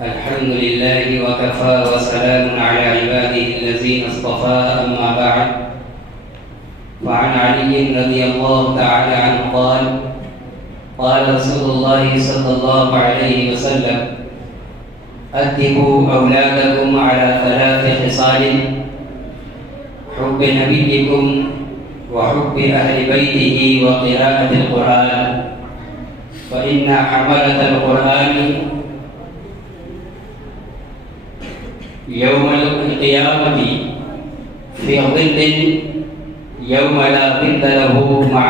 الحمد لله وكفى وسلام على عباده الذين اصطفى أما بعد وعن علي رضي الله تعالى عنه قال قال رسول الله صلى الله عليه وسلم أدبوا أولادكم على 3 خصال حب نبيكم وحب أهل بيته وقراءة القرآن فإن حملة القرآن يوم القيامة في ظل يوم لا ظل له مع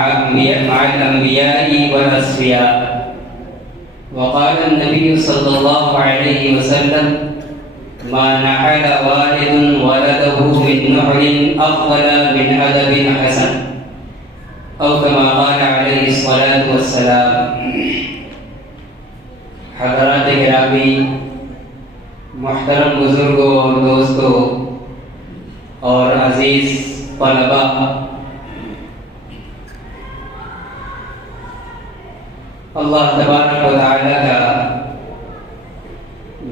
الأنبياء والأصفياء. وقال النبي صلى الله عليه وسلم ما نحل والد ولده من نحل أفضل من أدب حسن أو كما قال عليه الصلاة والسلام. حضرات گرامی، محترم بزرگوں اور دوستوں اور عزیز طلبا، اللہ تبارک و تعالی کا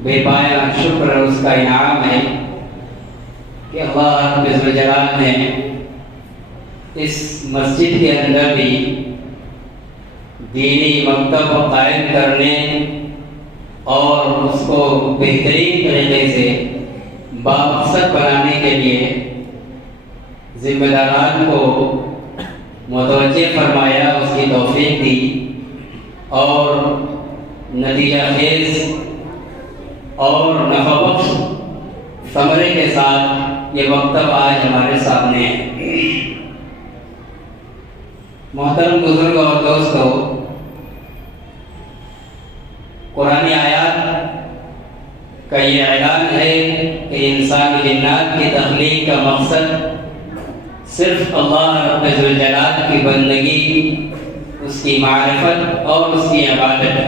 بے پایا شکر اور اس کا انعام ہے کہ اللہ رب الجلال نے اس مسجد کے اندر بھی دینی مکتب قائم کرنے اور اس کو بہترین طریقے سے بامقصد بنانے کے لیے ذمہ داران کو متوجہ فرمایا، اس کی توفیق دی اور نتیجہ خیز اور نفع بخش ثمرے کے ساتھ یہ مکتب آج ہمارے سامنے ہے۔ محترم بزرگوں اور دوستوں، قرآن آیات کا یہ اعلان ہے کہ انسان و جنات کی تخلیق کا مقصد صرف اللہ رب الجلال کی بندگی، اس کی معرفت اور اس کی عبادت ہے۔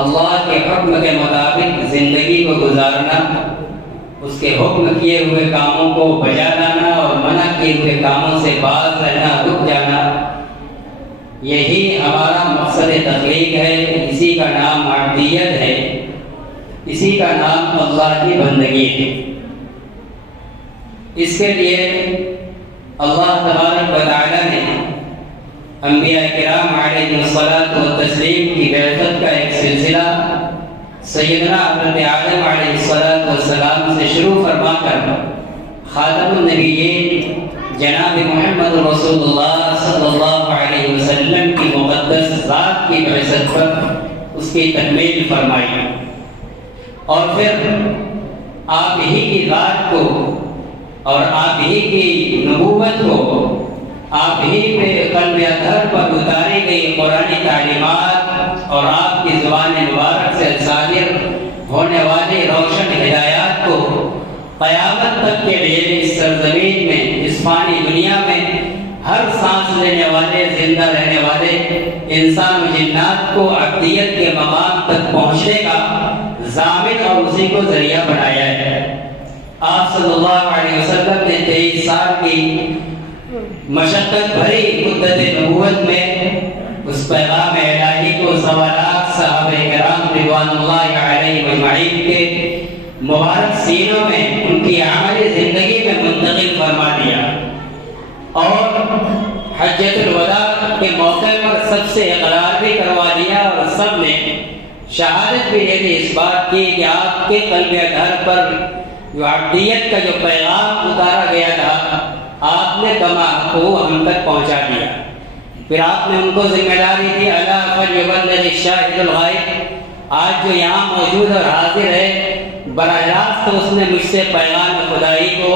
اللہ کے حکم کے مطابق زندگی کو گزارنا، اس کے حکم کیے ہوئے کاموں کو بجا لانا اور منع کیے ہوئے کاموں سے باز رہنا، رک جانا، یہی ہمارا مقصد تخلیق ہے۔ اسی کا نام عبدیت ہے، اسی کا نام اللہ کی بندگی ہے۔ اس کے لیے اللہ تبارک و تعالی نے انبیاء کرام علیہ الصلاۃ والتسلیم کی بعثت کا ایک سلسلہ سیدنا حضرت آدم علیہ الصلاۃ والسلام سے شروع فرما کر خاتم النبیین جناب محمد رسول اللہ صلی اللہ علیہ وسلم کی مقدس ذات کی بعثت پر اس کی تکمیل فرمائی، اور پھر آپ ہی کی ذات کو اور آپ ہی کی نبوت کو، آپ ہی پہ قلب اطہر پر اتاری گئی قرآنی تعلیمات اور آپ کی زبان مبارک سے صادر ہونے والی روشن ہدایات کو قیامت تک کے لیے اس سرزمین میں، اس فانی دنیا میں ہر سانس لینے والے، زندہ رہنے والے انسان و جنات کو عبدیت کے مقام تک پہنچنے کا ضامن اور اسی کو ذریعہ بنایا ہے۔ آپ صلی اللہ علیہ وسلم نے 23 سال کی مشقت بھری مدت نبوت میں اس پیغام الہی کو 1.25 لاکھ صحابہ کرام رضوان اللہ علیہ اجمعین کے مبارک سینوں میں، ان کی عملی زندگی میں منتقل فرما دیا، اور حجۃ الوداع کے موقع پر سب سے اقرار بھی کروا دیا، اور سب نے شہادت بھی دے دی، اس بات کی کہ آپ کے قلب اطہر پر جو عبدیت کا جو پیغام اتارا گیا تھا آپ نے کما کو ہم تک پہنچا دیا۔ پھر آپ نے ان کو ذمہ داری دی، الا فلیبلغ الشاہد الغائب، آج جو یہاں موجود اور حاضر ہے براہ راست اس نے مجھ سے پیغام خدائی کو،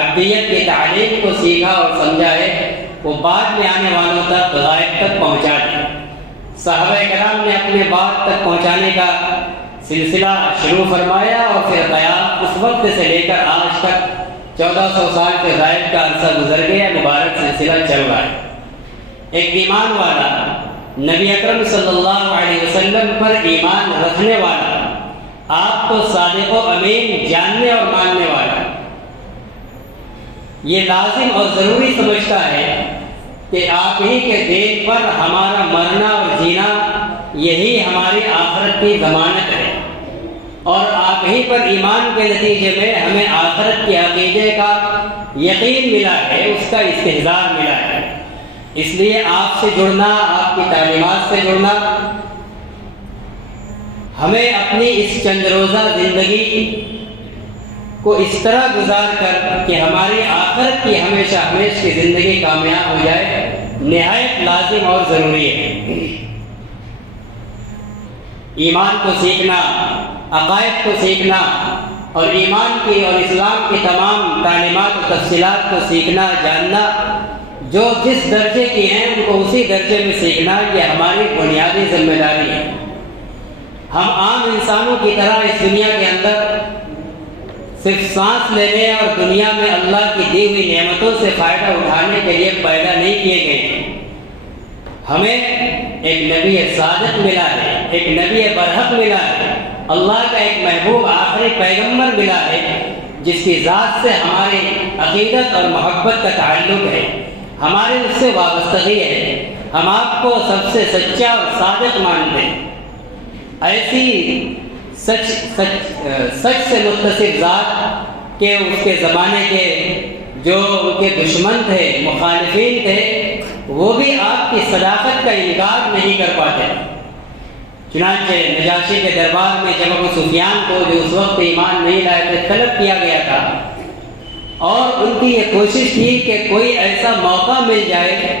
عبدیت کی تعلیم کو سیکھا اور سمجھا ہے، وہ بعد میں آنے والوں تک، غائب تک پہنچا دیا۔ صحابہ کرام نے اپنے بات تک پہنچانے کا سلسلہ شروع فرمایا، اور پھر قیام اس وقت سے لے کر آج تک 1400 سال کے زائد کا عرصہ گزر گیا، مبارک سلسلہ چل رہا ہے۔ ایک ایمان والا، نبی اکرم صلی اللہ علیہ وسلم پر ایمان رکھنے والا، آپ کو صادق و امین جاننے اور ماننے والا، یہ لازم اور ضروری سمجھتا ہے کہ آپ ہی کے دین پر ہمارا مرنا اور جینا یہی ہماری آخرت کی ضمانت ہے، اور آپ ہی پر ایمان کے نتیجے میں ہمیں آخرت کے عقیدے کا یقین ملا ہے، اس کا استحضار ملا ہے۔ اس لیے آپ سے جڑنا، آپ کی تعلیمات سے جڑنا، ہمیں اپنی اس چند روزہ زندگی کو اس طرح گزار کر کہ ہماری آخرت کی ہمیشہ ہمیشہ کی زندگی کامیاب ہو جائے، نہایت لازم اور ضروری ہے۔ ایمان کو سیکھنا، عقائد کو سیکھنا، اور ایمان کی اور اسلام کی تمام تعلیمات و تفصیلات کو سیکھنا، جاننا، جو جس درجے کی ہیں ان کو اسی درجے میں سیکھنا، یہ ہماری بنیادی ذمہ داری ہے۔ ہم عام انسانوں کی طرح اس دنیا کے اندر صرف سانس لینے اور دنیا میں اللہ کی دی ہوئی نعمتوں سے فائدہ اٹھانے کے لیے پیدا نہیں کیے گئے ہیں۔ ہمیں ایک نبی صادق ملا ہے، ایک نبی برحق ملا ہے، اللہ کا ایک محبوب آخری پیغمبر ملا ہے، جس کی ذات سے ہماری عقیدت اور محبت کا تعلق ہے، ہمارے اس سے وابستگی ہے۔ ہم آپ کو سب سے سچا اور صادق مانتے ہیں۔ ایسی سچ سے متصف ذات کہ اس کے زمانے کے جو ان کے دشمن تھے، مخالفین تھے، وہ بھی آپ کی صداقت کا انکار نہیں کر پاتے۔ چنانچہ نجاشی کے دربار میں جب ابو سفیان کو، جو اس وقت ایمان نہیں لائے تھے، طلب کیا گیا تھا، اور ان کی یہ کوشش تھی کہ کوئی ایسا موقع مل جائے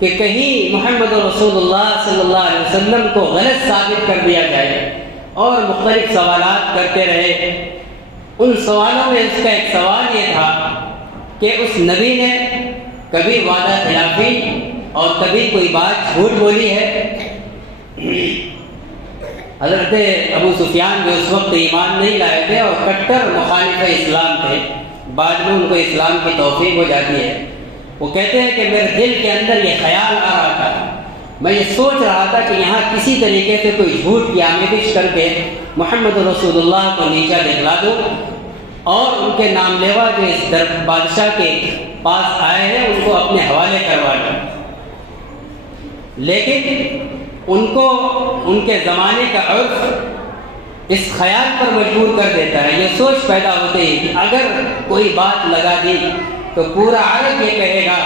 کہ کہیں محمد رسول اللہ صلی اللہ علیہ وسلم کو غلط ثابت کر دیا جائے، اور مختلف سوالات کرتے رہے۔ ان سوالوں میں اس کا ایک سوال یہ تھا کہ اس نبی نے کبھی وعدہ خلافی اور کبھی کوئی بات جھوٹ بولی ہے؟ حضرت ابو سفیان جو اس وقت ایمان نہیں لائے تھے اور کٹر مخالف اسلام تھے، بعد میں ان کو اسلام کی توفیق ہو جاتی ہے، وہ کہتے ہیں کہ میرے دل کے اندر یہ خیال آ رہا تھا، میں یہ سوچ رہا تھا کہ یہاں کسی طریقے سے کوئی جھوٹ کی آمیزش کر کے محمد رسول اللہ کو نیچا دکھلا دوں، اور ان کے نام لیوا جو اس بادشاہ کے پاس آئے ہیں ان کو اپنے حوالے کروا دوں۔ لیکن ان کو ان کے زمانے کا عرف اس خیال پر مجبور کر دیتا ہے، یہ سوچ پیدا ہوتی ہے کہ اگر کوئی بات لگا دی تو پورا عرب یہ کہے گا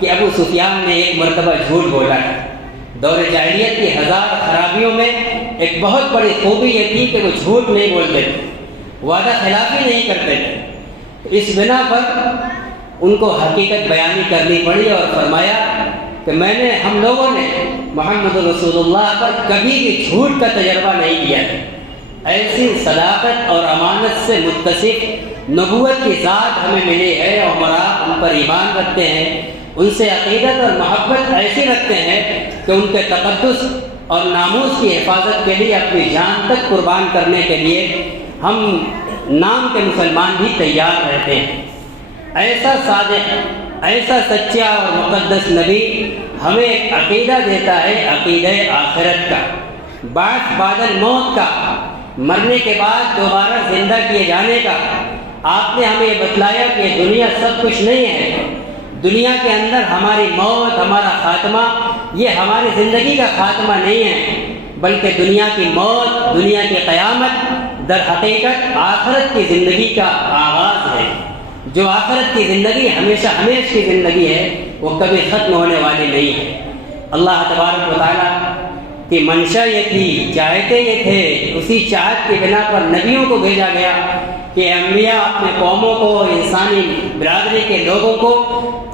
کہ ابو سفیان نے ایک مرتبہ جھوٹ بولا ہے۔ دور جاہلیت کی ہزار خرابیوں میں ایک بہت بڑی خوبی یہ تھی کہ وہ جھوٹ نہیں بولتے تھے، وعدہ خلافی نہیں کرتے تھے۔ اس بنا پر ان کو حقیقت بیانی کرنی پڑی اور فرمایا کہ ہم لوگوں نے محمد رسول اللہ پر کبھی بھی جھوٹ کا تجربہ نہیں کیا ہے۔ ایسی صداقت اور امانت سے متصف نبوت کی ذات ہمیں ملی ہے، اور ہم ان پر ایمان رکھتے ہیں، ان سے عقیدت اور محبت ایسی رکھتے ہیں کہ ان کے تقدس اور ناموس کی حفاظت کے لیے اپنی جان تک قربان کرنے کے لیے ہم نام کے مسلمان بھی تیار رہتے ہیں۔ ایسا صادق، ایسا سچا اور مقدس نبی ہمیں ایک عقیدہ دیتا ہے، عقیدہ آخرت کا، بعد الموت کا، مرنے کے بعد دوبارہ زندہ کیے جانے کا۔ آپ نے ہمیں یہ بتلایا کہ یہ دنیا سب کچھ نہیں ہے، دنیا کے اندر ہماری موت، ہمارا خاتمہ، یہ ہماری زندگی کا خاتمہ نہیں ہے، بلکہ دنیا کی موت، دنیا کی قیامت در حقیقت آخرت کی زندگی کا آغاز ہے۔ جو آخرت کی زندگی ہمیشہ ہمیشہ کی زندگی ہے، وہ کبھی ختم ہونے والی نہیں ہے۔ اللہ تبارک و تعالیٰ کی منشا یہ تھی، چاہتے یہ تھے، اسی چاہت کی بنا پر نبیوں کو بھیجا گیا کہ انبیاء اپنے قوموں کو، انسانی برادری کے لوگوں کو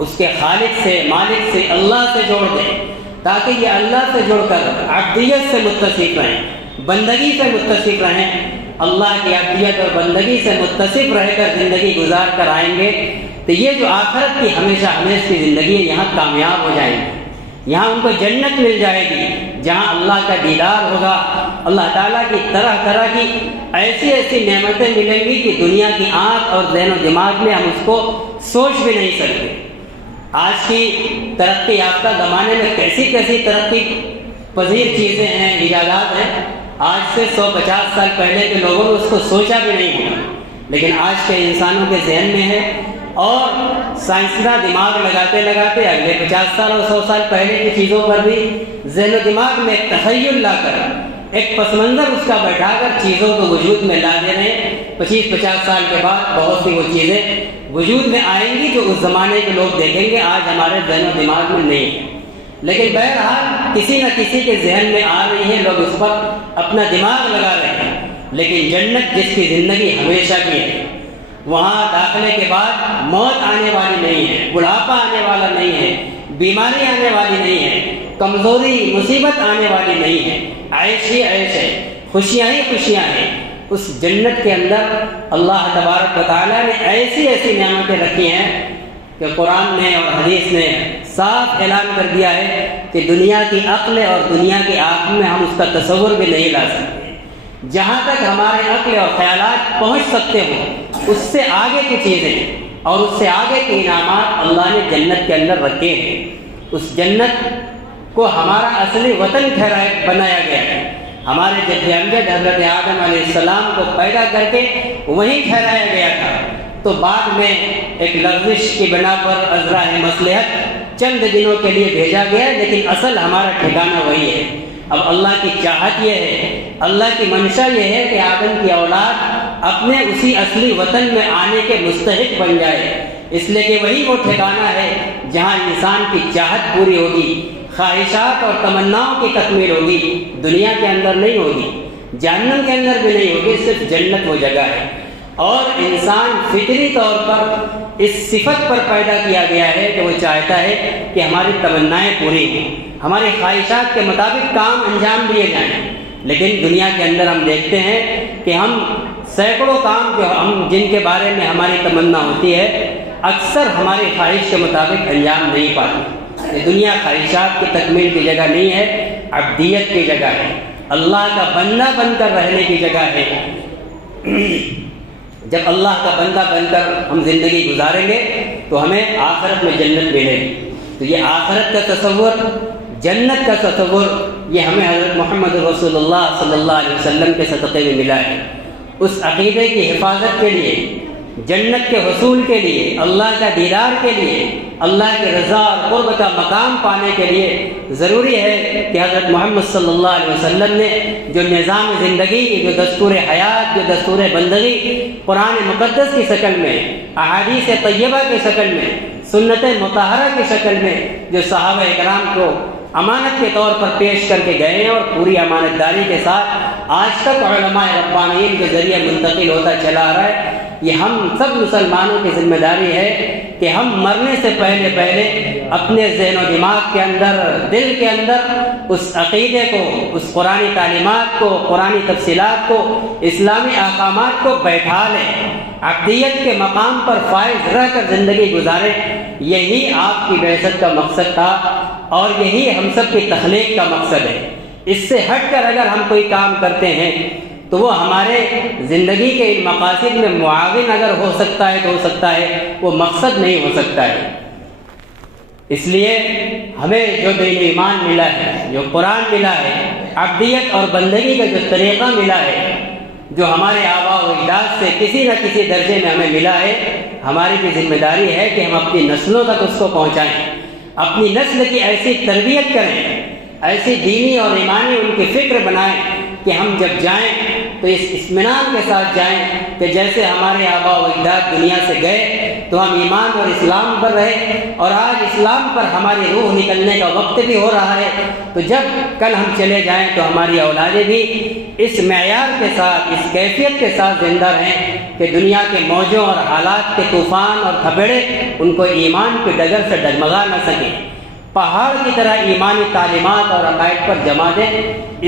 اس کے خالق سے، مالک سے، اللہ سے جوڑ دیں، تاکہ یہ اللہ سے جڑ کر عبدیت سے متصف رہیں، بندگی سے متصف رہیں۔ اللہ کی عبدیت اور بندگی سے متصف رہ کر زندگی گزار کر آئیں گے تو یہ جو آخرت کی ہمیشہ ہمیشہ کی زندگی ہے، یہاں کامیاب ہو جائیں گے، یہاں ان کو جنت مل جائے گی، جہاں اللہ کا دیدار ہوگا، اللہ تعالیٰ کی طرح طرح کی ایسی ایسی نعمتیں ملیں گی کہ دنیا کی آنکھ اور ذہن و دماغ میں ہم اس کو سوچ بھی نہیں سکتے۔ آج کی ترقی یافتہ زمانے میں کیسی کیسی ترقی پذیر چیزیں ہیں، ایجادات ہیں، آج سے 150 سال پہلے کے لوگوں نے اس کو سوچا بھی نہیں ہوگا، لیکن آج کے انسانوں کے ذہن میں ہے، اور سائنسداں دماغ لگاتے لگاتے اگلے 50 سال اور 100 سال پہلے کی چیزوں پر بھی ذہن و دماغ میں ایک تخیل لا کر، ایک پس منظر اس کا بیٹھا کر چیزوں کو وجود میں لا دے رہے ہیں۔ 25-50 سال کے بعد بہت سی وہ چیزیں وجود میں آئیں گی جو اس زمانے کے لوگ دیکھیں گے، آج ہمارے ذہن و دماغ میں نہیں ہے۔ لیکن بہرحال کسی نہ کسی کے ذہن میں آ رہی ہے، لوگ اس پر اپنا دماغ لگا رہے ہیں۔ لیکن جنت جس کی زندگی ہمیشہ کی ہے، وہاں داخلے کے بعد موت آنے والی نہیں ہے، بڑھاپا آنے والا نہیں ہے، بیماری آنے والی نہیں ہے، کمزوری مصیبت آنے والی نہیں ہے، عیش ہی عیش ہے، خوشیاں ہی خوشیاں ہیں۔ اس جنت کے اندر اللہ تبارک و تعالیٰ نے ایسی ایسی نعمتیں رکھی ہیں کہ قرآن نے اور حدیث نے صاف اعلان کر دیا ہے کہ دنیا کی عقل اور دنیا کی آنکھ میں ہم اس کا تصور بھی نہیں لا سکتے۔ جہاں تک ہمارے عقل اور خیالات پہنچ سکتے ہوں، اس سے آگے کی چیزیں اور اس سے آگے کے انعامات اللہ نے جنت کے اندر رکھے ہیں۔ اس جنت کو ہمارا اصلی وطن بنایا گیا ہے۔ ہمارے جد امجد حضرت آدم علیہ السلام کو پیدا کر کے وہیں ٹھہرایا گیا تھا، تو بعد میں ایک لغزش کی بنا پر عذرا مصلحت چند دنوں کے لیے بھیجا گیا، لیکن اصل ہمارا ٹھکانہ وہی ہے۔ اب اللہ کی چاہت یہ ہے، اللہ کی منشا یہ ہے کہ آدم کی اولاد اپنے اسی اصلی وطن میں آنے کے مستحق بن جائے، اس لیے کہ وہی وہ ٹھکانہ ہے جہاں انسان کی چاہت پوری ہوگی، خواہشات اور تمناؤں کی تکمیل ہوگی۔ دنیا کے اندر نہیں ہوگی، جہنم کے اندر بھی نہیں ہوگی، صرف جنت وہ جگہ ہے۔ اور انسان فطری طور پر اس صفت پر پیدا کیا گیا ہے کہ وہ چاہتا ہے کہ ہماری تمنائیں پوری ہوں، ہماری خواہشات کے مطابق کام انجام دیے جائیں۔ لیکن دنیا کے اندر ہم دیکھتے ہیں کہ ہم سینکڑوں کام جن کے بارے میں ہماری تمنا ہوتی ہے، اکثر ہماری خواہش کے مطابق انجام نہیں پاتی۔ یہ دنیا خواہشات کی تکمیل کی جگہ نہیں ہے، عبدیت کی جگہ ہے، اللہ کا بندہ بن کر رہنے کی جگہ ہے۔ جب اللہ کا بندہ بن کر ہم زندگی گزاریں گے تو ہمیں آخرت میں جنت ملے گی۔ تو یہ آخرت کا تصور، جنت کا تصور، یہ ہمیں حضرت محمد رسول اللہ صلی اللہ علیہ وسلم کے صدقے میں ملا ہے۔ اس عقیدے کی حفاظت کے لیے، جنت کے حصول کے لیے، اللہ کا دیدار کے لیے، اللہ کی رضا اور قرب کا مقام پانے کے لیے ضروری ہے کہ حضرت محمد صلی اللہ علیہ وسلم نے جو نظام زندگی، جو دستور حیات، جو دستور بندگی قرآن مقدس کی شکل میں، احادیث طیبہ کی شکل میں، سنت مطہرہ کی شکل میں جو صحابہ اکرام کو امانت کے طور پر پیش کر کے گئے ہیں اور پوری امانت داری کے ساتھ آج تک علماء ربانیین کے ذریعے منتقل ہوتا چلا آ رہا ہے، یہ ہم سب مسلمانوں کی ذمہ داری ہے کہ ہم مرنے سے پہلے اپنے ذہن و دماغ کے اندر، دل کے اندر اس عقیدے کو، اس قرآنی تعلیمات کو، قرآنی تفصیلات کو، اسلامی احکامات کو بیٹھا لیں، عبدیت کے مقام پر فائز رہ کر زندگی گزاریں۔ یہی آپ کی بعثت کا مقصد تھا اور یہی ہم سب کی تخلیق کا مقصد ہے۔ اس سے ہٹ کر اگر ہم کوئی کام کرتے ہیں تو وہ ہمارے زندگی کے ان مقاصد میں معاون اگر ہو سکتا ہے تو ہو سکتا ہے، وہ مقصد نہیں ہو سکتا ہے۔ اس لیے ہمیں جو دین ایمان ملا ہے، جو قرآن ملا ہے، عبدیت اور بندگی کا جو طریقہ ملا ہے، جو ہمارے آباء و اجداد سے کسی نہ کسی درجے میں ہمیں ملا ہے، ہماری بھی ذمہ داری ہے کہ ہم اپنی نسلوں تک اس کو پہنچائیں، اپنی نسل کی ایسی تربیت کریں، ایسی دینی اور ایمانی ان کی فکر بنائیں کہ ہم جب جائیں تو اس اطمینان کے ساتھ جائیں کہ جیسے ہمارے آباء و اجداد دنیا سے گئے تو ہم ایمان اور اسلام پر رہے، اور آج اسلام پر ہماری روح نکلنے کا وقت بھی ہو رہا ہے، تو جب کل ہم چلے جائیں تو ہماری اولادیں بھی اس معیار کے ساتھ، اس کیفیت کے ساتھ زندہ رہیں کہ دنیا کے موجوں اور حالات کے طوفان اور تھپڑے ان کو ایمان کی ڈگر سے ڈگمگا نہ سکیں، پہاڑ کی طرح ایمانی تعلیمات اور عقائد پر جما دیں۔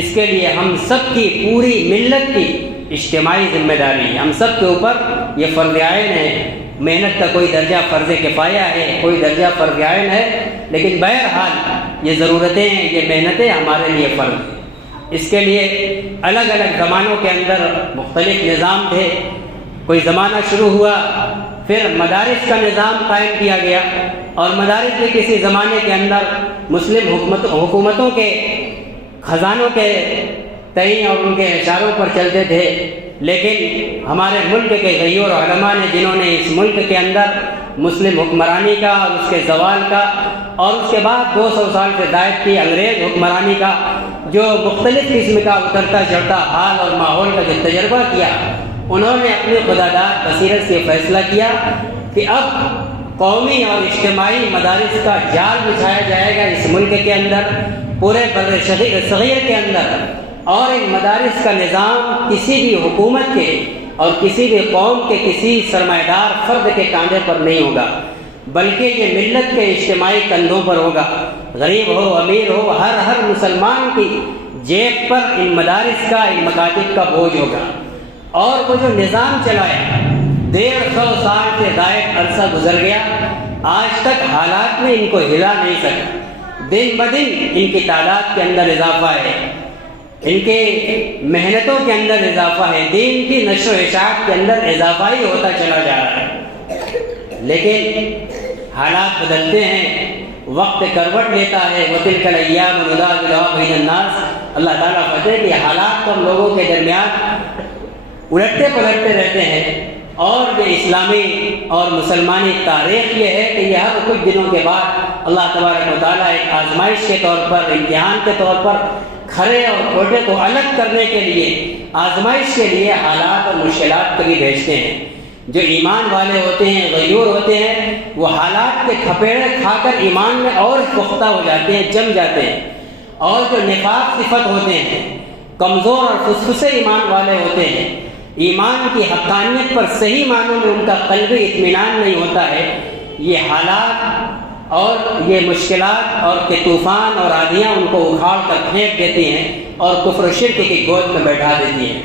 اس کے لیے ہم سب کی، پوری ملت کی اجتماعی ذمہ داری ہے، ہم سب کے اوپر یہ فرض عین ہے۔ محنت کا کوئی درجہ فرض کفایہ ہے، کوئی درجہ فرض عین ہے، لیکن بہرحال یہ ضرورتیں، یہ محنتیں ہمارے لیے فرض ہیں۔ اس کے لیے الگ الگ زمانوں کے اندر مختلف نظام تھے۔ کوئی زمانہ شروع ہوا، پھر مدارس کا نظام قائم کیا گیا، اور مدارس بھی کسی زمانے کے اندر مسلم حکومتوں کے خزانوں کے تئیں اور ان کے اشاروں پر چلتے تھے، لیکن ہمارے ملک کے غیور علماء نے، جنہوں نے اس ملک کے اندر مسلم حکمرانی کا اور اس کے زوال کا، اور اس کے بعد 200 سال سے زائد کی انگریز حکمرانی کا، جو مختلف قسم کا اترتا چڑھتا حال اور ماحول کا جو تجربہ کیا، انہوں نے اپنی خداداد بصیرت سے فیصلہ کیا کہ اب قومی اور اجتماعی مدارس کا جال بچھایا جائے گا اس ملک کے اندر، پورے بر صغیر کے اندر، اور ان مدارس کا نظام کسی بھی حکومت کے اور کسی بھی قوم کے کسی سرمایہ دار فرد کے کاندھے پر نہیں ہوگا، بلکہ یہ ملت کے اجتماعی کندھوں پر ہوگا۔ غریب ہو امیر ہو، ہر مسلمان کی جیب پر ان مدارس کا، ان مکاتب کا بوجھ ہوگا۔ اور وہ جو نظام چلایا 150 سال سے زائد عرصہ گزر گیا، آج تک حالات میں ان کو ہلا نہیں سکا۔ دن بدن ان کی تعداد کے اندر اضافہ ہے، ان کے محنتوں کے اندر اضافہ ہے، دین کی نشر و اشاعت کے اندر اضافہ ہی ہوتا چلا جا رہا ہے۔ لیکن حالات بدلتے ہیں، وقت کروٹ لیتا ہے، وَتِلْكَ الْأَيَّامُ نُدَاوِلُهَا بَيْنَ النَّاسِ۔ اللہ تعالیٰ فرماتے ہیں کہ حالات تو ہم لوگوں کے درمیان الٹتے پلٹتے رہتے ہیں، اور یہ اسلامی اور مسلمانی تاریخ یہ ہے کہ یہ ہر کچھ دنوں کے بعد اللہ تبارک و تعالیٰ ایک آزمائش کے طور پر، امتحان کے طور پر کھرے اور کھوٹے کو الگ کرنے کے لیے، آزمائش کے لیے حالات اور مشکلات کبھی بھیجتے ہیں۔ جو ایمان والے ہوتے ہیں، غیور ہوتے ہیں، وہ حالات کے کھپیڑے کھا کر ایمان میں اور پختہ ہو جاتے ہیں، جم جاتے ہیں۔ اور جو نفاق صفت ہوتے ہیں، کمزور اور فسفسے ایمان والے ہوتے ہیں، ایمان کی حقانیت پر صحیح معنوں میں ان کا قلبی اطمینان نہیں ہوتا ہے، یہ حالات اور یہ مشکلات اور کے طوفان اور آندیاں ان کو اکھاڑ کر پھینک دیتی ہیں اور کفر و شرک کی گود میں بیٹھا دیتی ہیں۔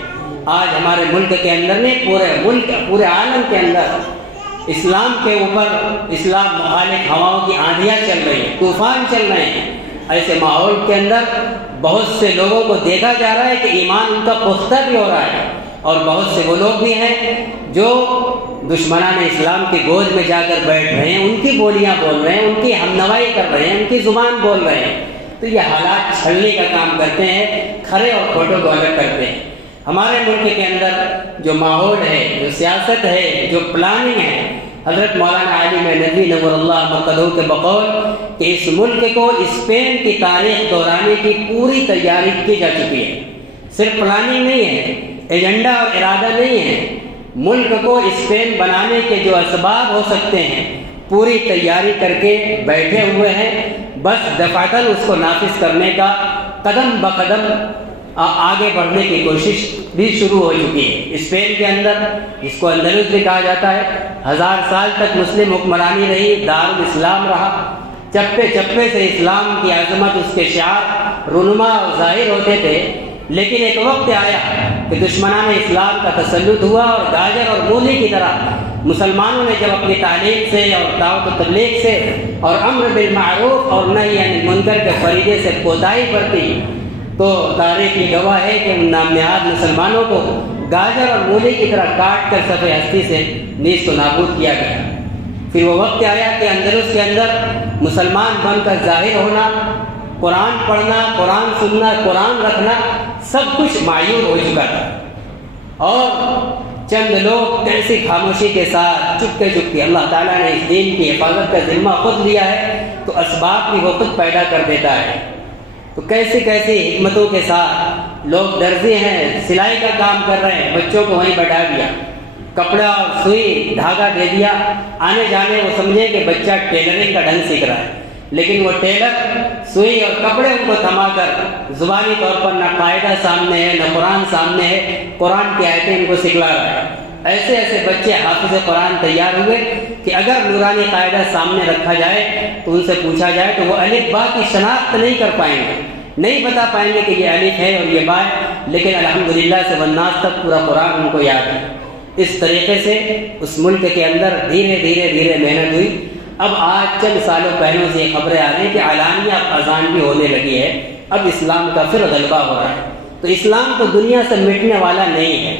آج ہمارے ملک کے اندر نے پورے عالم کے اندر اسلام کے اوپر اسلام مخالف ہواؤں کی آندیاں چل رہی ہیں، طوفان چل رہے ہیں۔ ایسے ماحول کے اندر بہت سے لوگوں کو دیکھا جا رہا ہے کہ ایمان ان کا پختہ بھی ہو رہا ہے، اور بہت سے وہ لوگ بھی ہیں جو دشمنان اسلام کی گود میں جا کر بیٹھ رہے ہیں، ان کی بولیاں بول رہے ہیں، ان کی ہمنوائی کر رہے ہیں، ان کی زبان بول رہے ہیں۔ تو یہ حالات چھلنے کا کام کرتے ہیں، کھرے اور کھوٹوں کو الگ کرتے ہیں۔ ہمارے ملک کے اندر جو ماحول ہے، جو سیاست ہے، جو پلاننگ ہے، حضرت مولانا عالم ندوی نور اللہ مرقدہ کے بقول کہ اس ملک کو اسپین کی تاریخ دہرانے کی پوری تیاری کی جا چکی ہے۔ صرف پلاننگ نہیں ہے، ایجنڈا اور ارادہ نہیں ہے، ملک کو اسپین بنانے کے جو اسباب ہو سکتے ہیں پوری تیاری کر کے بیٹھے ہوئے ہیں، بس دفعتاً اس کو نافذ کرنے کا قدم بقدم آگے بڑھنے کی کوشش بھی شروع ہو چکی ہے۔ اسپین کے اندر، جس کو اندلس بھی کہا جاتا ہے، 1000 سال تک مسلم حکمرانی رہی، دارالاسلام رہا، چپے چپے سے اسلام کی عظمت، اس کے شعار رونما اور ظاہر ہوتے تھے۔ لیکن ایک وقت آیا کہ دشمنان اسلام کا تسلط ہوا، اور گاجر اور مولی کی طرح مسلمانوں نے جب اپنی تعلیم سے اور دعوت و تبلیغ سے اور امر بالمعروف اور نہی عن المنکر کے فریضے سے کوتاہی برتی، تو تاریخ کی گواہ ہے کہ ان نام نہاد مسلمانوں کو گاجر اور مولی کی طرح کاٹ کر صفحہ ہستی سے نیست و نابود کیا گیا۔ پھر وہ وقت آیا کہ اندلس کے اندر مسلمان بن کر ظاہر ہونا، قرآن پڑھنا، قرآن سننا، قرآن رکھنا، سب کچھ معیوب ہو چکا تھا، اور چند لوگ کیسی خاموشی کے ساتھ چپکے چپکے، اللہ تعالیٰ نے اس دین کی حفاظت کا ذمہ خود لیا ہے تو اسباب بھی وہ خود پیدا کر دیتا ہے۔ تو کیسی کیسی حکمتوں کے ساتھ لوگ درزی ہیں، سلائی کا کام کر رہے ہیں، بچوں کو وہیں بٹھا دیا، کپڑا اور سوئی دھاگا دے دیا، آنے جانے وہ سمجھے کہ بچہ ٹیلرنگ کا ڈھنگ سیکھ رہا ہے، لیکن وہ ٹیلر سوئی اور کپڑے ان کو تھما کر زبانی طور پر نہ قاعدہ سامنے ہے، نہ قرآن سامنے ہے، قرآن کی آیتیں ان کو سکھلا رہا ہے۔ ایسے ایسے بچے حافظ قرآن تیار ہوئے کہ اگر نورانی قاعدہ سامنے رکھا جائے تو ان سے پوچھا جائے تو وہ الف با کی شناخت نہیں کر پائیں گے، نہیں بتا پائیں گے کہ یہ الف ہے اور یہ با ہے، لیکن الحمدللہ سے والناس تک پورا قرآن ان کو یاد ہے۔ اس طریقے سے اس ملک کے اندر دھیرے دھیرے محنت ہوئی۔ اب آج چند سالوں پہلوں سے یہ خبریں آ رہی ہیں کہ اعلانیہ اب اذان بھی ہونے لگی ہے، اب اسلام کا پھر غلبہ ہو رہا ہے۔ تو اسلام تو دنیا سے مٹنے والا نہیں ہے۔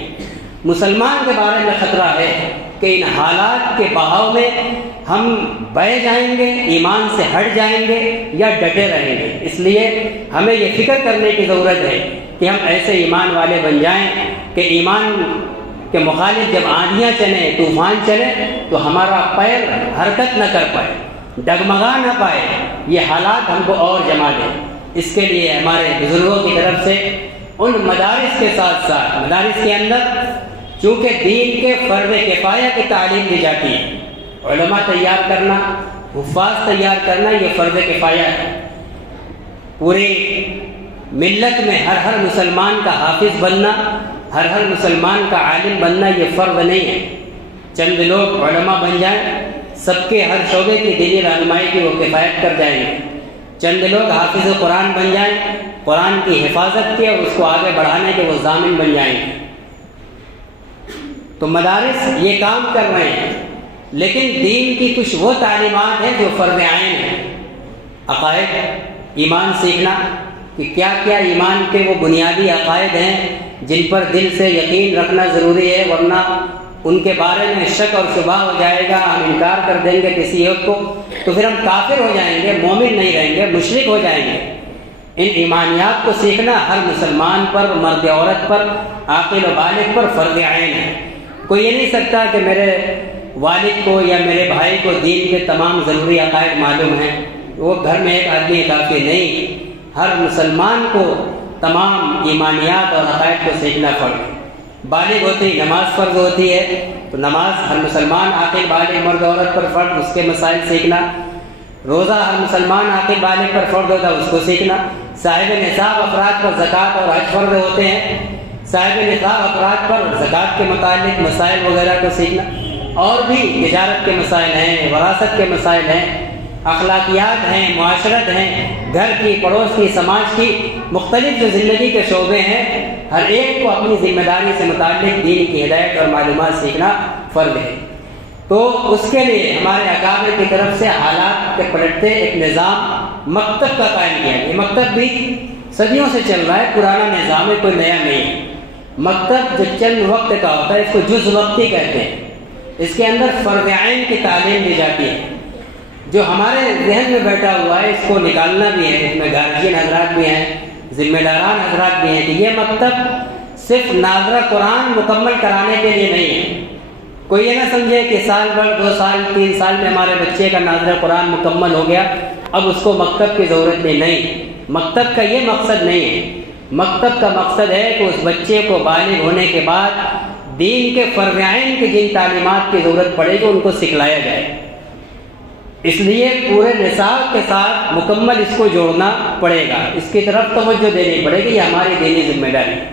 مسلمان کے بارے میں خطرہ ہے کہ ان حالات کے بہاؤ میں ہم بہہ جائیں گے، ایمان سے ہٹ جائیں گے یا ڈٹے رہیں گے۔ اس لیے ہمیں یہ فکر کرنے کی ضرورت ہے کہ ہم ایسے ایمان والے بن جائیں کہ ایمان کہ مخالف جب آندھیاں چلیں، طوفان چلے تو ہمارا پیر حرکت نہ کر پائے، ڈگمگا نہ پائے، یہ حالات ہم کو اور جما دیں۔ اس کے لیے ہمارے بزرگوں کی طرف سے ان مدارس کے ساتھ ساتھ مدارس کے اندر چونکہ دین کے فرض کفایہ کی تعلیم دی جاتی ہے، علماء تیار کرنا، حفاظ تیار کرنا یہ فرض کفایہ ہے۔ پوری ملت میں ہر مسلمان کا حافظ بننا، ہر مسلمان کا عالم بننا یہ فرض نہیں ہے۔ چند لوگ علماء بن جائیں، سب کے ہر شعبے کی دینی رہنمائی کی وہ کفایت کر جائیں گے۔ چند لوگ حافظ قرآن بن جائیں، قرآن کی حفاظت کے اور اس کو آگے بڑھانے کے وہ ضامن بن جائیں گے۔ تو مدارس یہ کام کر رہے ہیں، لیکن دین کی کچھ وہ تعلیمات ہیں جو فرض عین ہیں۔ عقائد، ایمان سیکھنا کہ کیا کیا ایمان کے وہ بنیادی عقائد ہیں جن پر دل سے یقین رکھنا ضروری ہے، ورنہ ان کے بارے میں شک اور شبہ ہو جائے گا، ہم انکار کر دیں گے کسی ایک کو تو پھر ہم کافر ہو جائیں گے، مومن نہیں رہیں گے، مشرک ہو جائیں گے۔ ان ایمانیات کو سیکھنا ہر مسلمان پر، مرد عورت پر، عاقل و بالغ پر فرض عین ہے۔ کوئی یہ نہیں سکتا کہ میرے والد کو یا میرے بھائی کو دین کے تمام ضروری عقائد معلوم ہیں، وہ گھر میں ایک آدمی کافی نہیں، ہر مسلمان کو تمام ایمانیات اور عقائد کو سیکھنا فرض ہے۔ بالغ ہوتی نماز فرض ہوتی ہے تو نماز ہر مسلمان عاقل بالغ مرد عورت پر فرض، اس کے مسائل سیکھنا۔ روزہ ہر مسلمان عاقل بالغ پر فرض ہوتا ہے، اس کو سیکھنا۔ صاحب نصاب افراد پر زکوٰۃ اور حج فرض ہوتے ہیں، صاحب نصاب افراد پر زکوٰۃ کے متعلق مسائل وغیرہ کو سیکھنا۔ اور بھی تجارت کے مسائل ہیں، وراثت کے مسائل ہیں، اخلاقیات ہیں، معاشرت ہیں، گھر کی، پڑوس کی، سماج کی مختلف جو زندگی کے شعبے ہیں، ہر ایک کو اپنی ذمہ داری سے متعلق دین کی ہدایت اور معلومات سیکھنا فرض ہے۔ تو اس کے لیے ہمارے اکابر کی طرف سے حالات کے پلٹتے ایک نظام مکتب کا قائم کیا ہے۔ یہ مکتب بھی صدیوں سے چل رہا ہے، پرانا نظام ہے، کوئی نیا نہیں ہے۔ مکتب جو چند وقت کا ہوتا ہے اس کو جز وقتی کہتے ہیں۔ اس کے اندر فرض عین کی تعلیم دی جاتی ہے۔ جو ہمارے ذہن میں بیٹھا ہوا ہے اس کو نکالنا بھی ہے، اس میں گارجین حضرات بھی ہیں، ذمہ داران حضرات بھی ہیں کہ یہ مکتب صرف ناظرہ قرآن مکمل کرانے کے لیے نہیں ہے۔ کوئی یہ نہ سمجھے کہ سال بھر، 2 سال، 3 سال میں ہمارے بچے کا ناظرہ قرآن مکمل ہو گیا، اب اس کو مکتب کی ضرورت نہیں۔ مکتب کا یہ مقصد نہیں ہے۔ مکتب کا مقصد ہے کہ اس بچے کو بالغ ہونے کے بعد دین کے فرض عین کی جن تعلیمات کی ضرورت پڑے گی ان کو سکھلایا جائے۔ اس لیے پورے نصاب کے ساتھ مکمل اس کو جوڑنا پڑے گا، اس کی طرف توجہ دینی پڑے گی، یہ ہماری دینی ذمہ داری ہے۔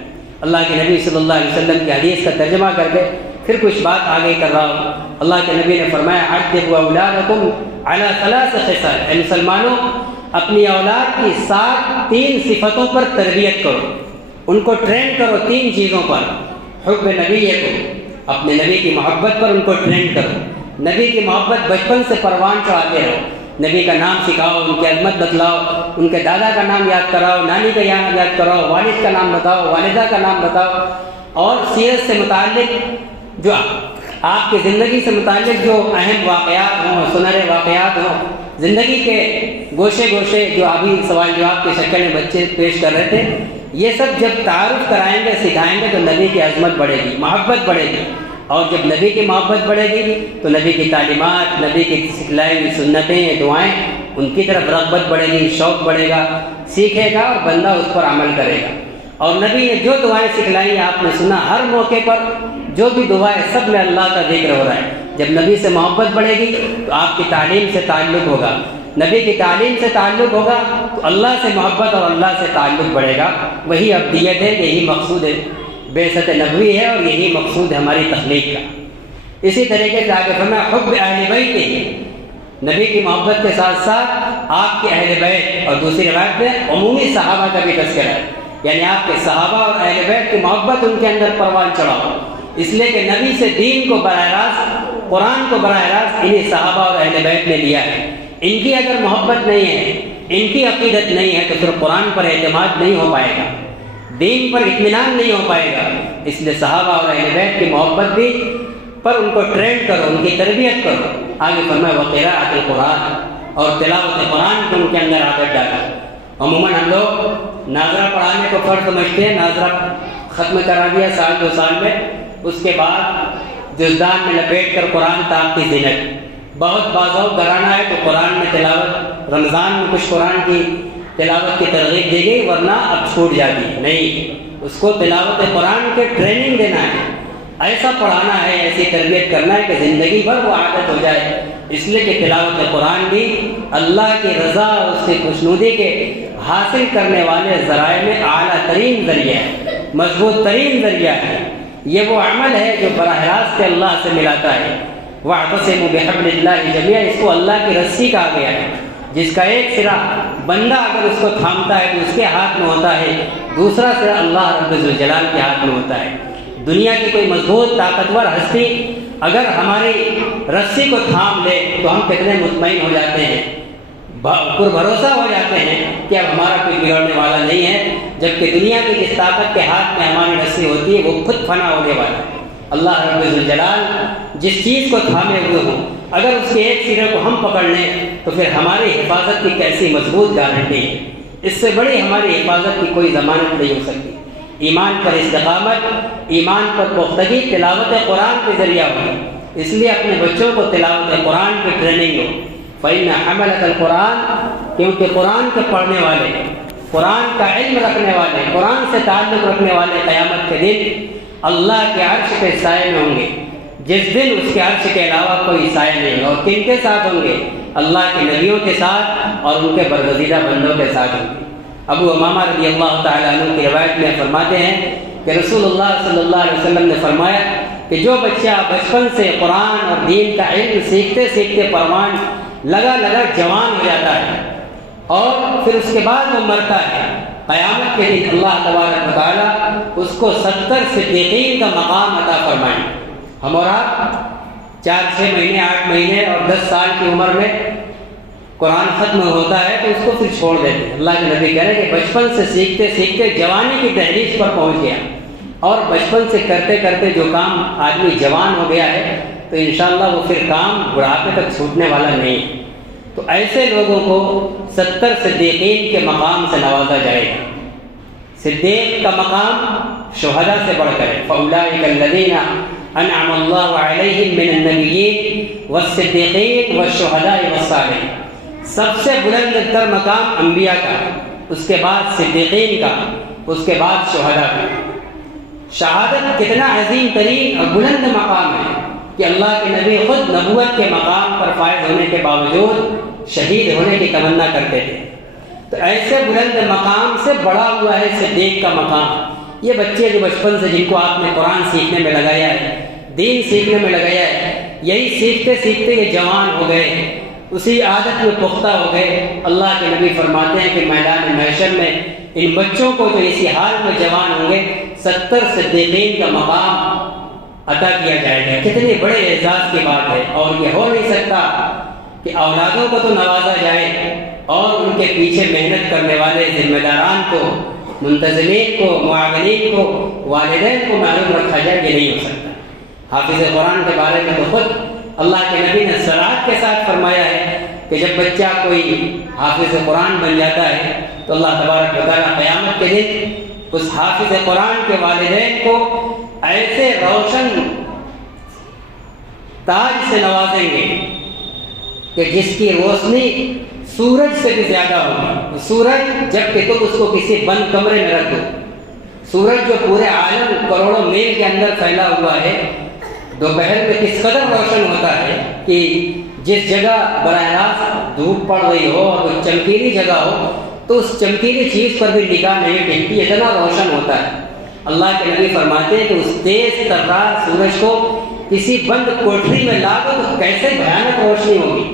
اللہ کے نبی صلی اللہ علیہ وسلم کی حدیث کا ترجمہ کر کے پھر کچھ بات آگے کر رہا ہوں۔ اللہ کے نبی نے فرمایا عَدِّبُوا أَوْلَادَكُمْ عَلَىٰ 3 خِصَالٍ، اے مسلمانوں اپنی اولاد کی 3 صفتوں پر تربیت کرو، ان کو ٹرین کرو 3 چیزوں پر۔ حب نبیکم، اپنے نبی کی محبت پر ان کو ٹرین کرو۔ نبی کی محبت بچپن سے پروان چڑھاتے رہو، نبی کا نام سکھاؤ، ان کی عظمت بتلاؤ، ان کے دادا کا نام یاد کراؤ، نانی کا نام یاد کراؤ، والد کا نام بتاؤ، والدہ کا نام بتاؤ، اور سیرت سے متعلق جو آپ کی زندگی سے متعلق جو اہم واقعات ہوں، سنہرے واقعات ہوں، زندگی کے گوشے گوشے جو ابھی سوال جواب کی شکل میں بچے پیش کر رہے تھے، یہ سب جب تعارف کرائیں گے، سکھائیں گے تو نبی کی عظمت بڑھے گی، محبت بڑھے گی، اور جب نبی کی محبت بڑھے گی تو نبی کی تعلیمات، نبی کی سکھلائی ہوئی سنتیں، دعائیں، ان کی طرف رغبت بڑھے گی، شوق بڑھے گا، سیکھے گا اور بندہ اس پر عمل کرے گا۔ اور نبی نے جو دعائیں سکھلائی آپ نے سنا، ہر موقع پر جو بھی دعائیں سب میں اللہ کا ذکر ہو رہا ہے۔ جب نبی سے محبت بڑھے گی تو آپ کی تعلیم سے تعلق ہوگا، نبی کی تعلیم سے تعلق ہوگا تو اللہ سے محبت اور اللہ سے تعلق بڑھے گا۔ وہی ابدیت ہے، یہی مقصود ہے، بعثت نبوی ہے، اور یہی مقصود ہے ہماری تخلیق کا۔ اسی طریقے سے آگے فرمایا حب اہل بیت، نبی کی محبت کے ساتھ ساتھ آپ کے اہل بیت، اور دوسری روایت میں عمومی صحابہ کا بھی تذکرہ ہے، یعنی آپ کے صحابہ اور اہل بیت کی محبت ان کے اندر پروان چڑھاؤ، اس لیے کہ نبی سے دین کو براہ راست، قرآن کو براہ راست انہیں صحابہ اور اہل بیت نے لیا ہے۔ ان کی اگر محبت نہیں ہے، ان کی عقیدت نہیں ہے تو پھر قرآن پر اعتماد نہیں ہو پائے گا، دین پر اطمینان نہیں ہو پائے گا۔ اس لیے صحابہ اور اہل بیت کی محبت بھی پر ان کو ٹرین کرو، ان کی تربیت کرو۔ آگے فرمایا وقراءۃ القرآن، اور تلاوت قرآن کو ان کے اندر عادت ڈالا۔ عموماً ہم لوگ ناظرہ پڑھانے کو فرض سمجھتے ہیں، ناظرہ ختم کرا دیا 1 2 سال میں، اس کے بعد جزدان میں لپیٹ کر قرآن تاک کی زینت. بہت بازو گھرانہ ہے تو قرآن میں تلاوت، رمضان میں کچھ قرآن کی تلاوت کی ترغیب دی گئی، ورنہ اب چھوٹ جاتی. نہیں، اس کو تلاوت قرآن کے ٹریننگ دینا ہے، ایسا پڑھانا ہے، ایسی تربیت کرنا ہے کہ زندگی بھر وہ عادت ہو جائے. اس لیے کہ تلاوت قرآن بھی اللہ کی رضا اور اس کی خوشنودی کے حاصل کرنے والے ذرائع میں اعلیٰ ترین ذریعہ ہے، مضبوط ترین ذریعہ ہے. یہ وہ عمل ہے جو براہ راست اللہ سے ملاتا ہے. وَاعْتَصِمُوا بِحَبْلِ اللَّهِ جَمِيعًا، اس کو اللہ کی رسی کہا گیا ہے، جس کا ایک سرا بندہ اگر اس کو تھامتا ہے تو اس کے ہاتھ میں ہوتا ہے، دوسرا سرا اللہ رب ذوالجلال کے ہاتھ میں ہوتا ہے. دنیا کی کوئی مضبوط طاقتور ہستی اگر ہماری رسی کو تھام لے تو ہم کتنے مطمئن ہو جاتے ہیں، پر بھروسہ ہو جاتے ہیں کہ اب ہمارا کوئی بگڑنے والا نہیں ہے. جبکہ دنیا کی جس طاقت کے ہاتھ میں ہماری رسی ہوتی ہے وہ خود فنا ہونے والا ہے. اللہ رب ذوالجلال جس چیز کو تھامے ہوئے ہوں، اگر اس کے ایک سرے کو ہم پکڑ لیں تو پھر ہماری حفاظت کی کیسی مضبوط گارنٹی ہے. اس سے بڑی ہماری حفاظت کی کوئی ضمانت نہیں ہو سکتی. ایمان پر استقامت، ایمان پر پختگی تلاوت قرآن کے ذریعہ ہوگی. اس لیے اپنے بچوں کو تلاوت قرآن کی ٹریننگ ہو. فَإِنَّ حَمَلَةَ الْقُرْآنِ، کیونکہ قرآن کے پڑھنے والے، قرآن کا علم رکھنے والے، قرآن سے تعلق رکھنے والے قیامت کے دن اللہ کے عرش کے سائے میں ہوں گے. جس دن اس کے عرش کے علاوہ کوئی سایہ نہیں. اور کن کے ساتھ ہوں گے؟ اللہ کے نبیوں کے ساتھ اور ان کے برگزیدہ بندوں کے ساتھ ہوں گے. ابو امامہ رضی اللہ تعالیٰ عنہ کی روایت میں فرماتے ہیں کہ رسول اللہ صلی اللہ علیہ وسلم نے فرمایا کہ جو بچہ بچپن سے قرآن اور دین کا علم سیکھتے سیکھتے پروان لگا جوان ہو جاتا ہے اور پھر اس کے بعد وہ مرتا ہے، قیامت کے دن اللہ تبارک و تعالیٰ اس کو 70 صدیقین کا مقام عطا فرمائیں. ہم اور آپ 4-6 مہینے 8 مہینے اور 10 سال کی عمر میں قرآن ختم ہوتا ہے تو اس کو پھر چھوڑ دیتے ہیں. اللہ کے نبی کہہ رہے ہیں کہ بچپن سے سیکھتے سیکھتے جوانی کی دہلیز پر پہنچ گیا اور بچپن سے کرتے کرتے جو کام آدمی جوان ہو گیا ہے تو انشاءاللہ وہ پھر کام بڑھاپے تک چھوٹنے والا نہیں. تو ایسے لوگوں کو 70 صدیقین کے مقام سے نوازا جائے گا. صدیق کا مقام شہداء سے بڑھ کر ہے. فَأُولَٰئِكَ الَّذِينَ أَنْعَمَ اللَّهُ عَلَيْهِم مِّنَ النَّبِيِّينَ وَالصِّدِّيقِينَ وَالشُّهَدَاءِ وَالصَّالِحِينَ. سب سے بلند تر مقام انبیاء کا، اس کے بعد صدیقین کا، اس کے بعد شہداء کا. شہادت کتنا عظیم ترین اور بلند مقام ہے کہ اللہ کے نبی خود نبوت کے مقام پر فائز ہونے کے باوجود شہید ہونے کی تمنا کرتے تھے. تو ایسے بلند مقام سے بڑا ہوا ہے صدیق کا مقام. یہ بچے جو بچپن سے جن کو آپ نے قرآن سیکھنے میں لگایا ہے، دین سیکھنے میں لگایا ہے، یہی سیکھتے سیکھتے یہ جوان ہو گئے، اسی عادت میں پختہ ہو گئے. اللہ کے نبی فرماتے ہیں کہ میدان محشر میں ان بچوں کو جو اسی حال میں جوان ہوں گے 70 صدیقین کا مقام عطا کیا جائے گا. کتنے بڑے اعزاز کی بات ہے. اور یہ ہو نہیں سکتا کہ اولادوں کو تو نوازا جائے اور ان کے پیچھے محنت کرنے والے ذمہ داران کو، منتظمین کو، معاونین کو، والدین کو محروم رکھا جائے. یہ نہیں ہو سکتا. حافظ قرآن کے بارے میں تو خود اللہ کے نبی نے صراحت کے ساتھ فرمایا ہے کہ جب بچہ کوئی حافظ قرآن بن جاتا ہے تو اللہ تبارک و تعالیٰ قیامت کے دن اس حافظ قرآن کے والدین کو ایسے روشن تاج سے نوازیں گے کہ جس کی روشنی سورج سے بھی زیادہ ہوگی. سورج جب کہ تم اس کو کسی بند کمرے میں رکھ دو، سورج جو پورے عالم کروڑوں میل کے اندر پھیلا ہوا ہے، دوپہر میں کس قدر روشن ہوتا ہے کہ جس جگہ براہ راست دھوپ پڑ رہی ہو اور کوئی چمکیلی جگہ ہو تو اس چمکیلی چیز پر بھی نگاہ نہیں ٹکتی، اتنا روشن ہوتا ہے. اللہ کے نبی فرماتے ہیں کہ اس تیز ترار سورج کو کسی بند کوٹری میں لا دو تو کیسے بھیانک روشنی ہوگی.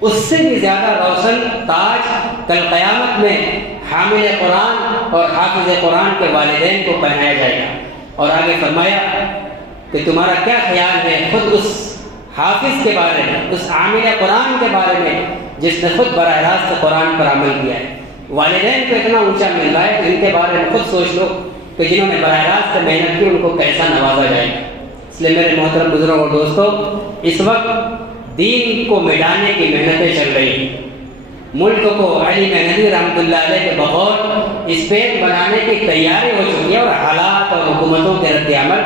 اس سے بھی زیادہ روشن تاج کل قیامت میں حامل قرآن اور حافظ قرآن کے والدین کو پہنایا جائے گا. اور آگے فرمایا کہ تمہارا کیا خیال ہے خود اس حافظ کے بارے میں، اس عامل قرآن کے بارے میں جس نے خود براہ راست قرآن پر عمل کیا ہے. والدین کو اتنا اونچا مل رہا ہے کہ ان کے بارے میں خود سوچ لو کہ جنہوں نے براہ راست محنت کی ان کو کیسا نوازا جائے گا. اس لیے میرے محترم بزرگ اور دوستوں، اس وقت دین کو مٹانے کی محنتیں چل رہی ہیں. ملک کو علی ندوی رحمۃ اللہ علیہ کے بغور اسپین بنانے کی تیاری ہو چکی ہے اور حالات اور حکومتوں کے رد عمل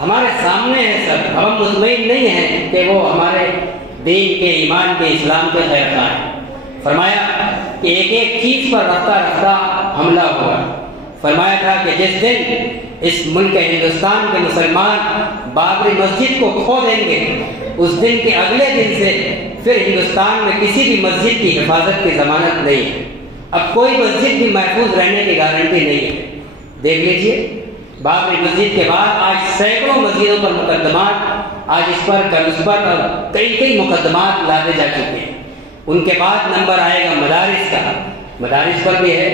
ہمارے سامنے ہے سب، اب ہم مطمئن نہیں ہیں کہ وہ ہمارے دین کے، ایمان کے، اسلام کے خیر خواہ ہیں۔ فرمایا کہ ایک ایک چیز پر رفتہ رفتہ حملہ ہوا۔ فرمایا تھا کہ جس دن اس ملک ہندوستان کے مسلمان بابری مسجد کو کھو دیں گے، اس دن کے اگلے دن سے پھر ہندوستان میں کسی بھی مسجد کی حفاظت کی ضمانت نہیں ہے۔ اب کوئی مسجد بھی محفوظ رہنے کی گارنٹی نہیں ہے۔ دیکھ لیجئے، بابری مسجد کے بعد آج سینکڑوں مسجدوں پر مقدمات، آج اس پر کل اس پر اور کئی مقدمات لادے جا چکے ہیں۔ ان کے بعد نمبر آئے گا مدارس کا۔ مدارس پر بھی ہے۔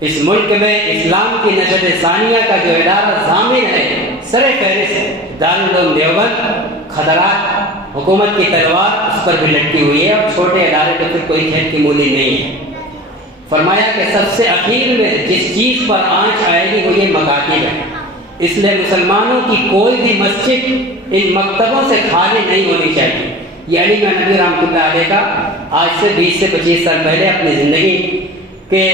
اس ملک میں اسلام کی نشر ثانیہ کا جو ادارہ ضامن ہے، سر فہرست دارالعلوم دیوبند، خطرات حکومت کی تلوار اس پر بھی لٹکی ہوئی ہے، اور چھوٹے ادارے تو پھر کوئی کھیت کی مولی نہیں ہے۔ فرمایا کہ سب سے اخیر میں جس چیز پر آنچ آئے گی وہ یہ مکاتب ہے۔ اس لیے مسلمانوں کی کوئی بھی مسجد ان مکتبوں سے خالی نہیں ہونی چاہیے۔ یہ علی گڑھ نبی رحمۃ اللہ علیہ کا آج سے 20 سے 25 سال پہلے اپنی زندگی کے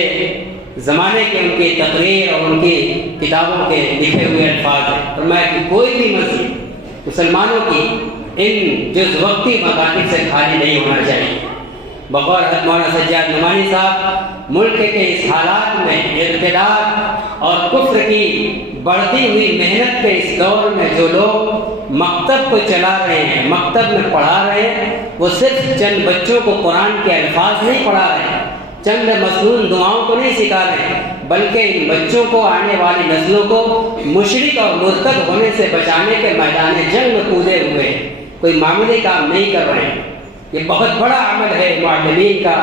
زمانے کے ان کی تقریر اور ان کی کتابوں کے لکھے ہوئے الفاظ ہیں۔ فرمایا کہ کوئی بھی مسجد مسلمانوں کی ان جز وقتی مکاتب سے خالی نہیں ہونا چاہیے۔ بغور حضرت مولانا سجاد نعمانی صاحب ملک کے اس حالات میں ارتداد اور کفر کی بڑھتی ہوئی محنت کے اس دور میں جو لوگ مکتب کو چلا رہے ہیں، مکتب میں پڑھا رہے ہیں، وہ صرف چند بچوں کو قرآن کے الفاظ نہیں پڑھا رہے ہیں، چند مصنون دعاؤں کو نہیں سکھا رہے ہیں، بلکہ ان بچوں کو، آنے والی نسلوں کو مشرک اور مرتد ہونے سے بچانے کے میدان جنگ میں کودے ہوئے ہیں۔ کوئی معمولی کام نہیں کر رہے ہیں۔ یہ بہت بڑا عمل ہے معلمین کا،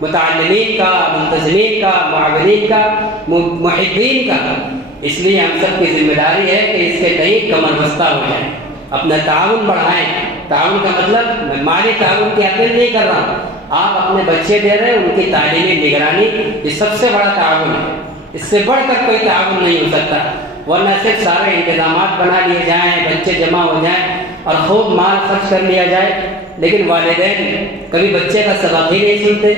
متعلمین کا، منتظمین کا، معاونین کا، محبین کا۔ اس لیے ہم سب کی ذمہ داری ہے کہ اس کے تئیں کمر بستہ ہو جائیں، اپنا تعاون بڑھائیں۔ تعاون کا مطلب میں مالی تعاون کی اپیل نہیں کر رہا ہوں، آپ اپنے بچے دے رہے ہیں، ان کی تعلیمی نگرانی، یہ سب سے بڑا تعاون ہے۔ اس سے بڑھ کر کوئی تعاون نہیں ہو سکتا، ورنہ صرف سارے انتظامات بنا لیے جائیں، بچے جمع ہو جائیں اور خوب مال خرچ کر لیا جائے، لیکن والدین کبھی بچے کا سبق ہی نہیں سنتے،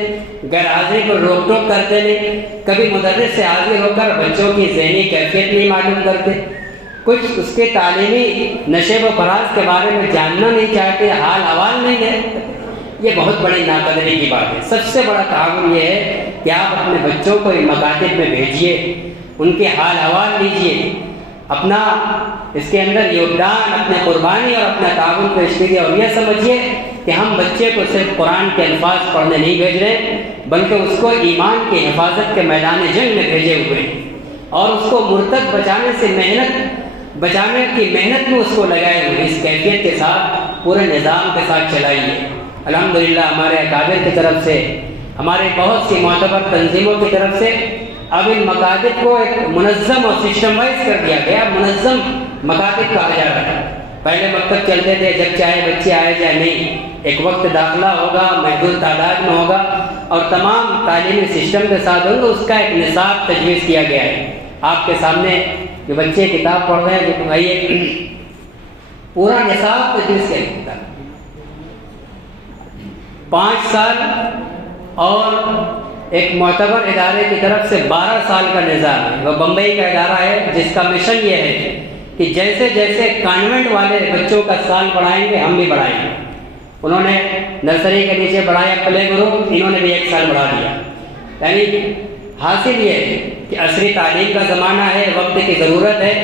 غیر حاضری پر روک ٹوک کرتے نہیں، کبھی مدرس سے حاضر ہو کر بچوں کی ذہنی کیفیت نہیں معلوم کرتے، کچھ اس کے تعلیمی نشیب و فراز کے بارے میں جاننا نہیں چاہتے، حال احوال نہیں ہے۔ یہ بہت بڑی ناقدری کی بات ہے۔ سب سے بڑا تعاون یہ ہے کہ آپ اپنے بچوں کو ان مکاتب میں بھیجیے، ان کے حال احوال لیجیے، اپنا اس کے اندر یوگدان، اپنے قربانی اور اپنا تعاون پیش کیجیے، اور یہ سمجھیے کہ ہم بچے کو صرف قرآن کے الفاظ پڑھنے نہیں بھیج رہے، بلکہ اس کو ایمان کی حفاظت کے میدان جنگ میں بھیجے ہوئے ہیں، اور اس کو مرتد بچانے کی محنت میں اس کو لگائے ہوئے، اس کیفیت کے ساتھ پورے نظام کے ساتھ چلائیے۔ الحمدللہ ہمارے اکابر کی طرف سے، ہمارے بہت سی معتبر تنظیموں کی طرف سے اب ان مکاتب کو ایک منظم اور سسٹم وائز کر دیا گیا، منظم مکاتب کہا جا رہا ہے۔ پہلے مکتب چلتے تھے جب چاہے بچے آئے جائے، نہیں، ایک وقت داخلہ ہوگا، محدود تعداد میں ہوگا، اور تمام تعلیمی سسٹم کے ساتھ ہوگا، اس کا ایک نصاب تجویز کیا گیا ہے۔ آپ کے سامنے جو بچے کتاب پڑھ رہے ہیں، جو بھائی پورا نصاب تجویز کیا گیا، 5 سال اور ایک معتبر ادارے کی طرف سے 12 سال کا نظام ہے۔ وہ بمبئی کا ادارہ ہے جس کا مشن یہ ہے کہ جیسے جیسے کانوینٹ والے بچوں کا سال بڑھائیں گے، ہم بھی بڑھائیں گے۔ انہوں نے نرسری کے نیچے بڑھایا پلے گروپ، انہوں نے بھی 1 سال بڑھا دیا۔ یعنی حاصل یہ ہے کہ عصری تعلیم کا زمانہ ہے، وقت کی ضرورت ہے۔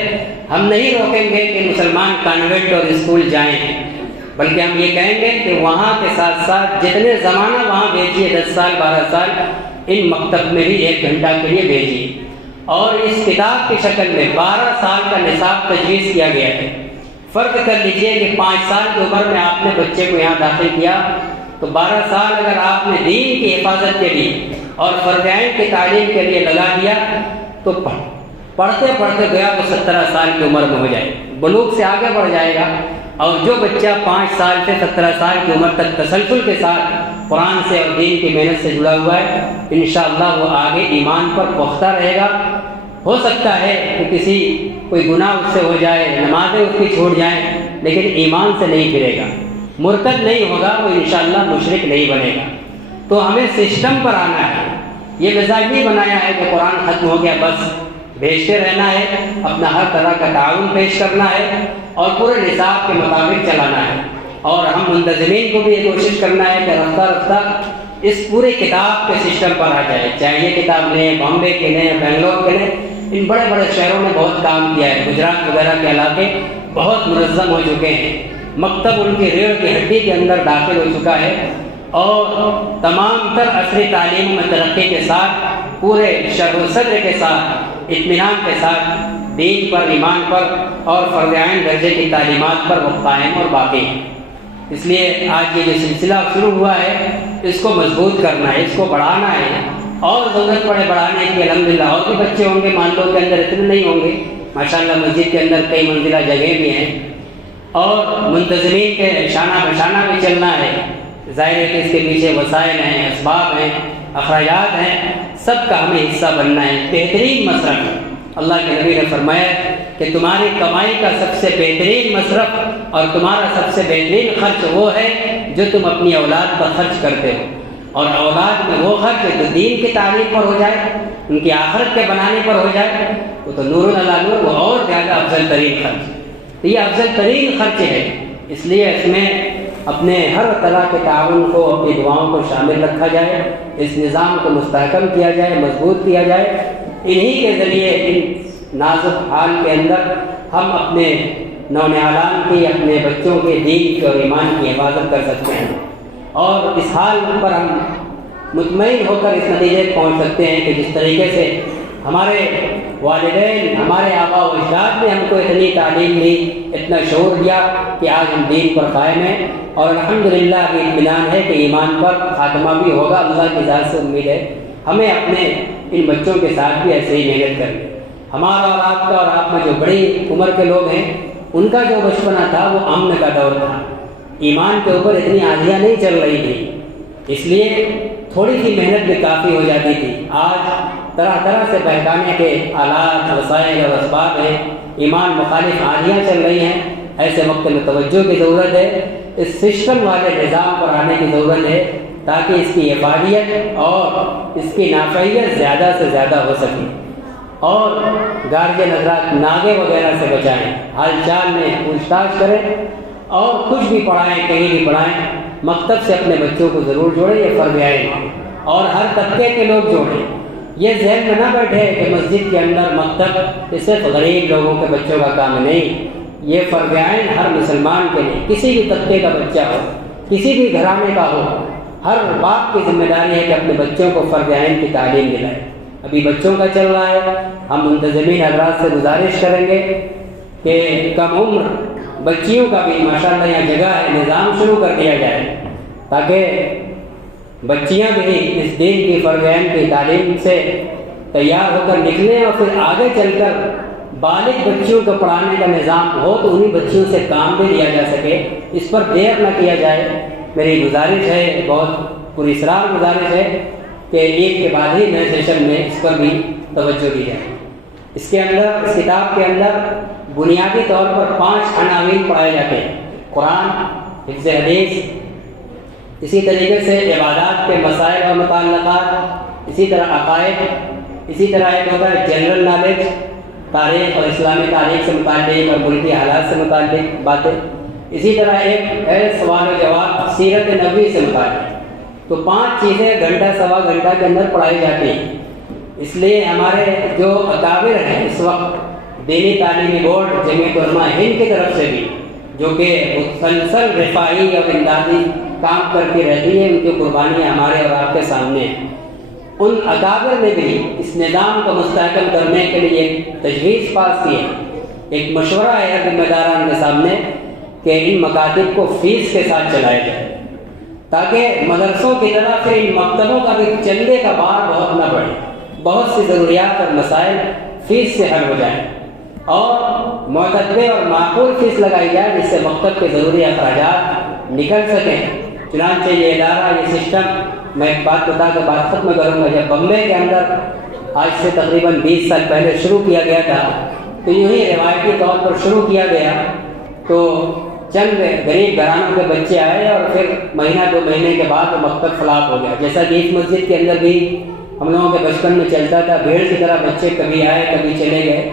ہم نہیں روکیں گے کہ مسلمان کانوینٹ اور اسکول جائیں، بلکہ ہم یہ کہیں گے کہ وہاں کے ساتھ ساتھ جتنے زمانہ وہاں بھیجیے، 10 سال 12 سال، ان مکتب میں بھی 1 گھنٹہ کے لیے بھیجیے۔ اور اس کتاب کی شکل میں 12 سال کا نصاب تجویز کیا گیا ہے۔ فرق کر لیجئے کہ 5 سال کی عمر میں آپ نے بچے کو یہاں داخل کیا، تو 12 سال اگر آپ نے دین کی حفاظت کے لیے اور فرضین کی تعلیم کے لیے لگا دیا، تو پڑھتے پڑھتے گیا وہ 17 سال کی عمر میں ہو جائے، بلوغ سے آگے بڑھ جائے گا۔ اور جو بچہ 5 سال سے 17 سال کی عمر تک تسلسل کے ساتھ قرآن سے اور دین کی محنت سے جڑا ہوا ہے، انشاءاللہ وہ آگے ایمان پر پختہ رہے گا۔ ہو سکتا ہے کہ کوئی گناہ اس سے ہو جائے، نمازیں اس کی چھوٹ جائیں، لیکن ایمان سے نہیں پھرے گا، مرتد نہیں ہوگا، وہ انشاءاللہ مشرک نہیں بنے گا۔ تو ہمیں سسٹم پر آنا ہے۔ یہ مزاج نہیں بنایا ہے کہ قرآن ختم ہو گیا بس بھیجتے رہنا ہے، اپنا ہر طرح کا تعاون پیش کرنا ہے اور پورے نصاب کے مطابق چلانا ہے۔ اور ہم منتظمین کو بھی یہ کوشش کرنا ہے کہ رفتہ رفتہ اس پورے کتاب کے سسٹم پر آ جائے، چاہے یہ کتاب لیں، بامبے کے لیں، بنگلور کے لیں، ان بڑے بڑے شہروں نے بہت کام کیا ہے، گجرات وغیرہ کے علاقے بہت منظم ہو چکے ہیں، مکتب ان کی ریڑھ کی ہڈی کے اندر داخل ہو چکا ہے، اور تمام تر عصری تعلیم میں ترقی کے ساتھ، پورے شرح و صدر کے ساتھ، اطمینان کے ساتھ دین پر، ایمان پر اور فرض عین درجے کی تعلیمات پر وہ قائم اور باقی ہیں۔ اس لیے آج یہ جو سلسلہ شروع ہوا ہے اس کو مضبوط کرنا ہے، اس کو بڑھانا ہے، اور ضرورت پڑے بڑھانے کی الحمدللہ اور بھی بچے ہوں گے، محلوں کے اندر اتنے نہیں ہوں گے، ماشاءاللہ مسجد کے اندر کئی منزلہ جگہ بھی ہیں، اور منتظمین کے شانہ بشانہ بھی چلنا ہے۔ ظاہر ہے کہ اس کے پیچھے وسائل ہیں، اسباب ہیں، اخراجات ہیں، سب کا ہمیں حصہ بننا ہے۔ بہترین مصرف، اللہ کے نبی نے فرمایا کہ تمہاری کمائی کا سب سے بہترین مصرف اور تمہارا سب سے بہترین خرچ وہ ہے جو تم اپنی اولاد پر خرچ کرتے ہو، اور اولاد میں وہ خرچ جو دین کی تعلیم پر ہو جائے، ان کی آخرت کے بنانے پر ہو جائے، وہ تو نور علی نور، وہ اور زیادہ افضل ترین خرچ، یہ افضل ترین خرچ ہے۔ اس لیے اس میں اپنے ہر طرح کے تعاون کو، اپنی دعاؤں کو شامل رکھا جائے، اس نظام کو مستحکم کیا جائے، مضبوط کیا جائے۔ انہی کے ذریعے ان نازک حال کے اندر ہم اپنے نونہالان کی، اپنے بچوں کے دین کی اور ایمان کی حفاظت کر سکتے ہیں، اور اس حال پر ہم مطمئن ہو کر اس نتیجے پہنچ سکتے ہیں کہ جس طریقے سے ہمارے والدین، ہمارے آبا و اجداد نے ہم کو اتنی تعلیم دی، اتنا شعور دیا کہ آج ہم دین پر قائم ہیں، اور الحمدللہ ابھی اطمینان ہے کہ ایمان پر خاتمہ بھی ہوگا، اللہ کی ذات سے امید ہے۔ ہمیں اپنے ان بچوں کے ساتھ بھی ایسے ہی محنت کرنی۔ ہمارا اور آپ کا، اور آپ میں جو بڑی عمر کے لوگ ہیں، ان کا جو بچپنا تھا وہ امن کا دور تھا، ایمان کے اوپر اتنی آندھیاں نہیں چل رہی تھی، اس لیے تھوڑی سی محنت بھی کافی ہو جاتی تھی۔ آج طرح طرح سے بہکانے کے آلات، وسائل اور اسباب ہیں، ایمان مخالف آندھیاں چل رہی ہیں، ایسے وقت میں توجہ کی ضرورت ہے، اس سسٹم والے نظام پر آنے کی ضرورت ہے تاکہ اس کی افادیت اور اس کی نافعیت زیادہ سے زیادہ ہو سکے، اور گارجین حضرات ناغے وغیرہ سے بچائیں، حال چال میں پوچھ تاچھ کریں، اور کچھ بھی پڑھائیں، کہیں بھی پڑھائیں، مکتب سے اپنے بچوں کو ضرور جوڑیں، یہ فرض عین ہے، اور ہر طبقے کے لوگ جوڑیں۔ یہ ذہن میں نہ بیٹھے کہ مسجد کے اندر مکتب یہ صرف غریب لوگوں کے بچوں کا کام نہیں، یہ فرض عین ہر مسلمان کے لیے، کسی بھی طبقے کا بچہ ہو، کسی بھی گھرانے کا ہو، ہر باپ کی ذمہ داری ہے کہ اپنے بچوں کو فرض عین کی تعلیم دلائے۔ ابھی بچوں کا چل رہا ہے، ہم منتظمین حضرات سے گزارش کریں گے کہ کم عمر بچیوں کا بھی ماشاءاللہ یہاں جگہ ہے، نظام شروع کر دیا جائے تاکہ بچیاں بھی اس دین کی فرض عین کی تعلیم سے تیار ہو کر نکلیں، اور پھر آگے چل کر بالغ بچیوں کو پڑھانے کا نظام ہو تو انہی بچیوں سے کام بھی لیا جا سکے، اس پر دیر نہ کیا جائے۔ میری گزارش ہے، بہت پراسرار گزارش ہے کہ عید کے بعد ہی نئے سیشن میں اس پر بھی توجہ دی جائے۔ اس کے اندر، اس کتاب کے اندر بنیادی طور پر 5 عناوین پڑھائے جاتے ہیں: قرآن، حفظ حدیث، اسی طریقے سے عبادات کے مسائل اور متعلقات، اسی طرح عقائد، اسی طرح ایک ہوتا ہے جنرل نالج، تاریخ اور اسلامی تاریخ سے متعلق اور ملکی حالات سے متعلق باتیں، اسی طرح ایک ہے سوال و جواب سیرت نبوی سے متعلق۔ تو 5 چیزیں گھنٹہ سوا گھنٹہ کے اندر پڑھائی جاتی ہیں۔ اس لیے ہمارے جو اکابر ہیں اس وقت دینی تعلیمی بورڈ جمعیت علماء ہند کی طرف سے بھی، جو کہ مسلسل رفاہی اور امدادی کام کرتی رہتی ہے، ان کی قربانیاں ہمارے اور آپ کے سامنے ہیں، ان اکابر نے بھی اس نظام کو مستحکم کرنے کے لیے ایک تجویز پاس کی ہے، ایک مشورہ ہے ذمہ داران کے سامنے کہ ان مکاتب کو فیس کے ساتھ چلایا جائے تاکہ مدرسوں کی طرح پھر ان مکتبوں کا بھی چندے کا بار بہت نہ بڑھے، بہت سی ضروریات اور مسائل فیس سے حل ہو جائیں، اور معتدل اور معقول فیس لگائی جائے جس سے مکتب کے ضروری اخراجات نکل سکیں۔ چنانچہ یہ ادارہ، یہ سسٹم، میں ایک بات بتا کے بات ختم کروں گا، جب بمبے کے اندر آج سے تقریباً 20 سال پہلے شروع کیا گیا تھا تو یوں ہی روایتی طور پر شروع کیا گیا، تو چند غریب گھرانوں کے بچے آئے اور پھر مہینہ 2 مہینے کے بعد وہ مکتب فلاپ ہو گیا، جیسا کہ اس مسجد کے اندر بھی ہم لوگوں کے بچپن میں چلتا تھا، بھیڑ کی طرح بچے کبھی آئے کبھی چلے گئے،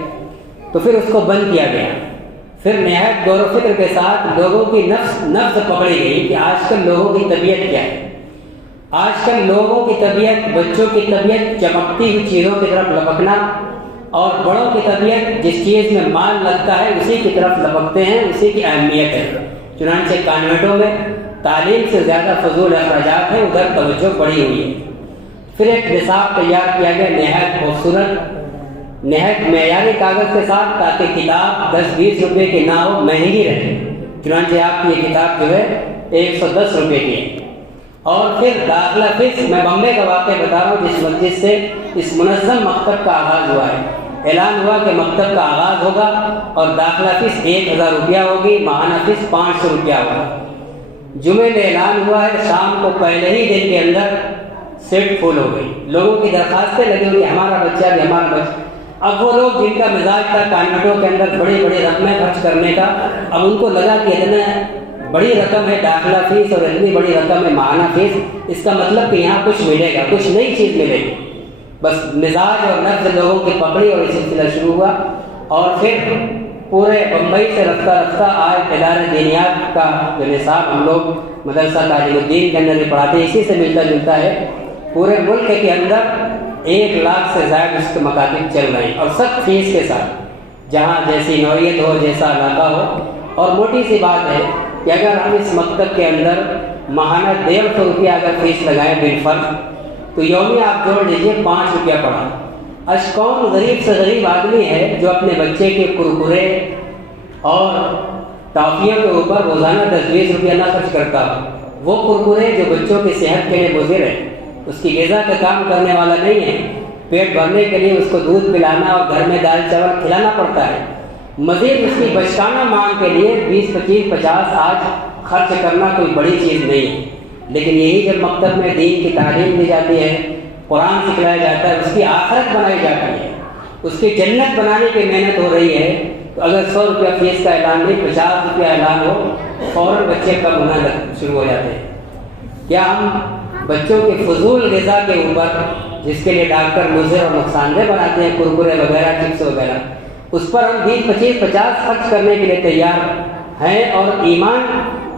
تو پھر اس کو بند کیا گیا۔ پھر نہایت غور و فکر کے ساتھ لوگوں کی نفس پکڑی گئی کہ آج کل لوگوں کی طبیعت کیا ہے۔ آج کل لوگوں کی طبیعت، بچوں کی طبیعت چمکتی ہوئی چیزوں کی طرف لپکنا، اور بڑوں کی طبیعت جس چیز میں مال لگتا ہے اسی کی طرف لپکتے ہیں، اسی کی اہمیت ہے۔ چنانچہ کانوینٹوں میں تعلیم سے زیادہ فضول اخراجات ہیں، ادھر توجہ بڑھی ہوئی ہے۔ پھر ایک نصاب تیار کیا گیا نہایت خوبصورت، نہایت معیاری کاغذ کے ساتھ، تاکہ کتاب 10-20 روپے کی نہ ہو، مہنگی رہے۔ چنانچہ آپ کی یہ کتاب جو ہے 110 روپے کی ہے۔ اور پھر داخلہ فیس، میں بمبے کا واقعہ بتا رہا ہوں جس مسجد سے اس منظم مکتب کا آغاز ہوا ہے۔ اعلان ہوا کہ مکتب کا آغاز ہوگا اور داخلہ فیس 1000 روپیہ ہوگی، ماہانہ فیس 500 روپیہ ہوگا۔ جمعے میں اعلان ہوا ہے، شام کو پہلے ہی دن کے اندر سیٹ فل ہو گئی، لوگوں کی درخواستیں لگی ہوئی، ہمارا بچہ بھی، ہمارا بچہ۔ اب وہ لوگ جن کا مزاج تھا کانوینٹوں کے اندر بڑی بڑی رقمیں خرچ کرنے کا، اب ان کو لگا کہ اتنا بڑی رقم ہے داخلہ فیس اور اتنی بڑی رقم ہے ماہانہ فیس، اس کا مطلب کہ یہاں کچھ ملے گا، کچھ نئی چیز ملے گی۔ بس مزاج اور نفس لوگوں کی پکڑی اور یہ سلسلہ شروع ہوا، اور پھر پورے بمبئی سے رفتہ رفتہ آج ادارہ دینیات کا جو نصاب ہم لوگ مدرسہ تعلیم الدین کے اندر بھی پڑھاتے ہیں، اسی سے ملتا جلتا ہے۔ پورے ملک کے اندر 1 لاکھ سے زائد اس کے مکاتب چل رہے ہیں، اور سخت فیس کے ساتھ، جہاں جیسی نوعیت ہو، جیسا علاقہ ہو۔ اور موٹی سی بات ہے کہ اگر ہم اس مکتب کے اندر ماہانہ 150 روپیہ اگر فیس لگائیں بالفرض، تو یومی آپ جوڑ لیجیے 5 روپیہ پڑا۔ کون غریب سے غریب آدمی ہے جو اپنے بچے کے کرکرے اور ٹافیوں کے اوپر روزانہ 10-20 روپیہ نہ خرچ کرتا؟ وہ کرکرے جو بچوں کی صحت کے لیے مضر ہے، اس کی غذا کا کام کرنے والا نہیں ہے، پیٹ بھرنے کے لیے اس کو دودھ پلانا اور گھر میں دال چاول کھلانا پڑتا ہے، مزید اس کی بچکانہ مانگ کے لیے 20-25-50 آج خرچ کرنا کوئی بڑی چیز نہیں ہے۔ لیکن یہی جب مکتب میں دین کی تعلیم دی جاتی ہے، قرآن سکھلایا جاتا ہے، اس کی آخرت بنائی جاتی ہے، اس کی جنت بنانے کی محنت ہو رہی ہے، تو اگر 100 روپیہ فیس کا اعلان نہیں، 50 روپیہ اعلان ہو، فوراً بچے کم ہونا شروع ہو جاتے ہیں۔ کیا ہم بچوں کے فضول غذا کے اوپر، جس کے لیے ڈاکٹر مضر اور نقصان دہ بناتے ہیں، کرکرے وغیرہ، چپس وغیرہ، اس پر ہم 20-25-50 خرچ کرنے کے لیے تیار ہیں، اور ایمان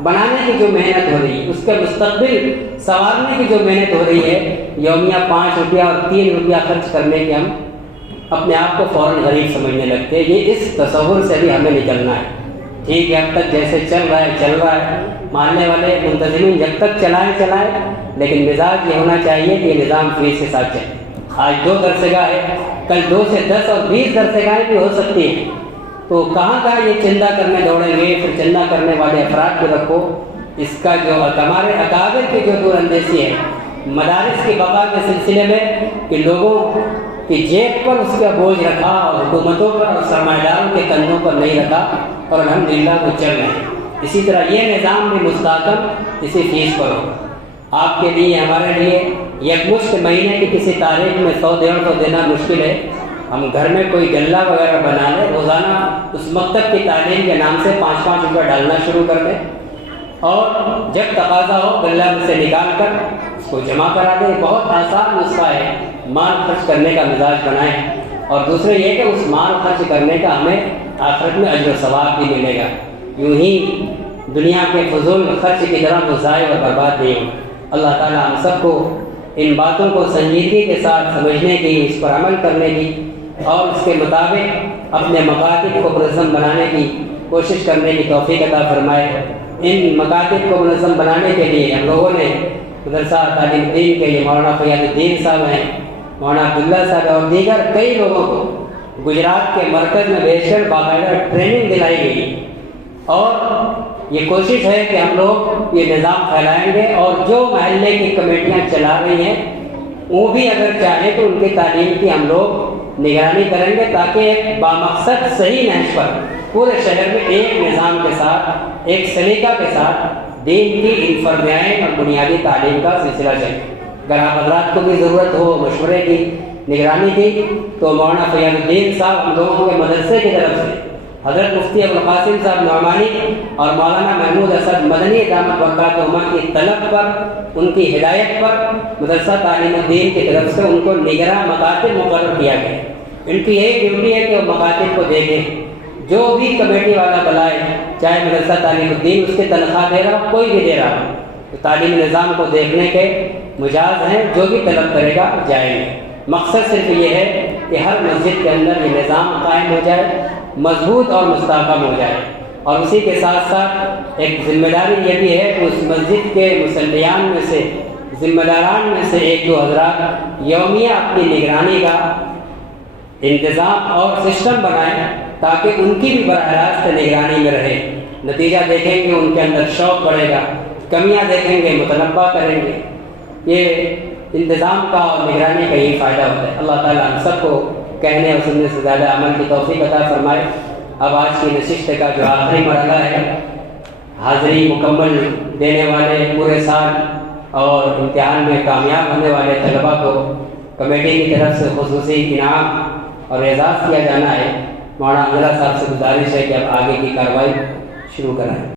بنانے کی جو محنت ہو رہی ہے، اس کے مستقبل سنوارنے کی جو محنت ہو رہی ہے، یومیہ 5 روپیہ اور 3 روپیہ خرچ کرنے کے ہم اپنے آپ کو فوراً غریب سمجھنے لگتے ہیں۔ یہ اس تصور سے بھی ہمیں نکلنا ہے۔ ٹھیک ہے، اب تک جیسے چل رہا ہے، ماننے والے منتظمین جب تک چلائیں، لیکن مزاج یہ ہونا چاہیے کہ یہ نظام فیس کے ساتھ چلے۔ آج 2 درسگاہ ہے، کل 2 سے 10 اور 20 درسگاہیں بھی ہو سکتی ہیں، تو کہاں یہ چندہ کرنے دوڑیں گے؟ پھر چندہ کرنے والے افراد کو رکھو۔ اس کا جو ہمارے اکابر کی جو دور اندیشی ہے مدارس کی بقا کے سلسلے میں، کہ لوگوں کی جیب پر اس کا بوجھ رکھا اور حکومتوں پر اور سرمایہ داروں کے کندھوں پر نہیں رکھا، اور الحمدللہ وہ چل رہے ہیں۔ اسی طرح یہ نظام بھی مستحکم اسی فیس پر ہوگا۔ آپ کے لیے، ہمارے لیے یکمشت مہینے کی کسی تاریخ میں 100-150 دینا مشکل ہے۔ ہم گھر میں کوئی غلہ وغیرہ بنا لیں، روزانہ اس مکتب کی تعلیم کے نام سے 5-5 روپیہ ڈالنا شروع کر دیں، اور جب تقاضا ہو غلہ میں سے نکال کر اس کو جمع کرا دیں۔ بہت آسان نسخہ ہے، مال خرچ کرنے کا مزاج بنائیں، اور دوسرے یہ کہ اس مال خرچ کرنے کا ہمیں آخرت میں اجر و ثواب بھی ملے گا، یوں ہی دنیا کے فضول خرچ کی طرح وہ ضائع اور برباد نہیں ہو۔ اللہ تعالیٰ ہم سب کو ان باتوں کو سنجیدگی کے ساتھ سمجھنے کی، اس پر عمل کرنے کی، اور اس کے مطابق اپنے مکاتب کو منظم بنانے کی کوشش کرنے کی توفیق عطا فرمائے۔ ان مکاتب کو منظم بنانے کے لیے ہم لوگوں نے مدرسہ تعلیم الدین کے لیے مولانا فیاض الدین صاحب ہیں، مولانا عبداللہ صاحب اور دیگر کئی لوگوں کو گجرات کے مرکز میں بھیج کر باقاعدہ ٹریننگ دلائی گئی، اور یہ کوشش ہے کہ ہم لوگ یہ نظام پھیلائیں گے، اور جو محلے کی کمیٹیاں چلا رہی ہیں وہ بھی اگر چاہیں تو ان کی تعلیم کی ہم لوگ نگرانی کریں گے، تاکہ ایک بامقصد صحیح نہج پر پورے شہر میں ایک نظام کے ساتھ، ایک سلیقہ کے ساتھ دین کی انفرادیات اور بنیادی تعلیم کا سلسلہ چلے۔ اگر آپ حضرات کو بھی ضرورت ہو مشورے کی، نگرانی کی، تو مولانا فیاض الدین صاحب ہم لوگوں کے مدرسے کی طرف سے حضرت مفتی ابوالقاسم صاحب نعمانی اور مولانا محمود اسد مدنی دامت برکاتہما کی طلب پر، ان کی ہدایت پر مدرسہ تعلیم الدین کی طرف سے ان کو نگراں مکاتب مقرر کیا گیا۔ ان کی یہی ڈیوٹی ہے کہ وہ مکاتب کو دیکھیں، جو بھی کمیٹی والا بلائے، چاہے مدرسہ تعلیم الدین اس کی تنخواہ دے رہا ہو، کوئی بھی دے رہا ہو، تو تعلیمی نظام کو دیکھنے کے مجاز ہیں، جو بھی طلب کرے گا جائیں گے۔ مقصد صرف یہ ہے کہ ہر مسجد کے اندر یہ نظام قائم ہو جائے، مضبوط اور مستحکم ہو جائے، اور اسی کے ساتھ ساتھ ایک ذمہ داری یہ بھی ہے کہ اس مسجد کے مصلیان میں سے، ذمہ داران میں سے ایک دو حضرات یومیہ اپنی نگرانی کا انتظام اور سسٹم بنائیں تاکہ ان کی بھی براہ راست نگرانی میں رہے۔ نتیجہ دیکھیں گے ان کے اندر شوق بڑھے گا، کمیاں دیکھیں گے متنبہ کریں گے۔ یہ انتظام کا اور نگرانی کا یہی فائدہ ہوتا ہے۔ اللہ تعالیٰ ہم سب کو کہنے اور سننے سے زیادہ عمل کی توفیق عطا فرمائے۔ اب آج کی نشست کا جو آخری مرحلہ ہے، حاضری مکمل دینے والے پورے سال اور امتحان میں کامیاب ہونے والے طلباء کو کمیٹی کی طرف سے خصوصی انعام اور اعزاز کیا جانا ہے۔ مولانا حنظلہ صاحب سے گزارش ہے کہ اب آگے کی کارروائی شروع کرائیں۔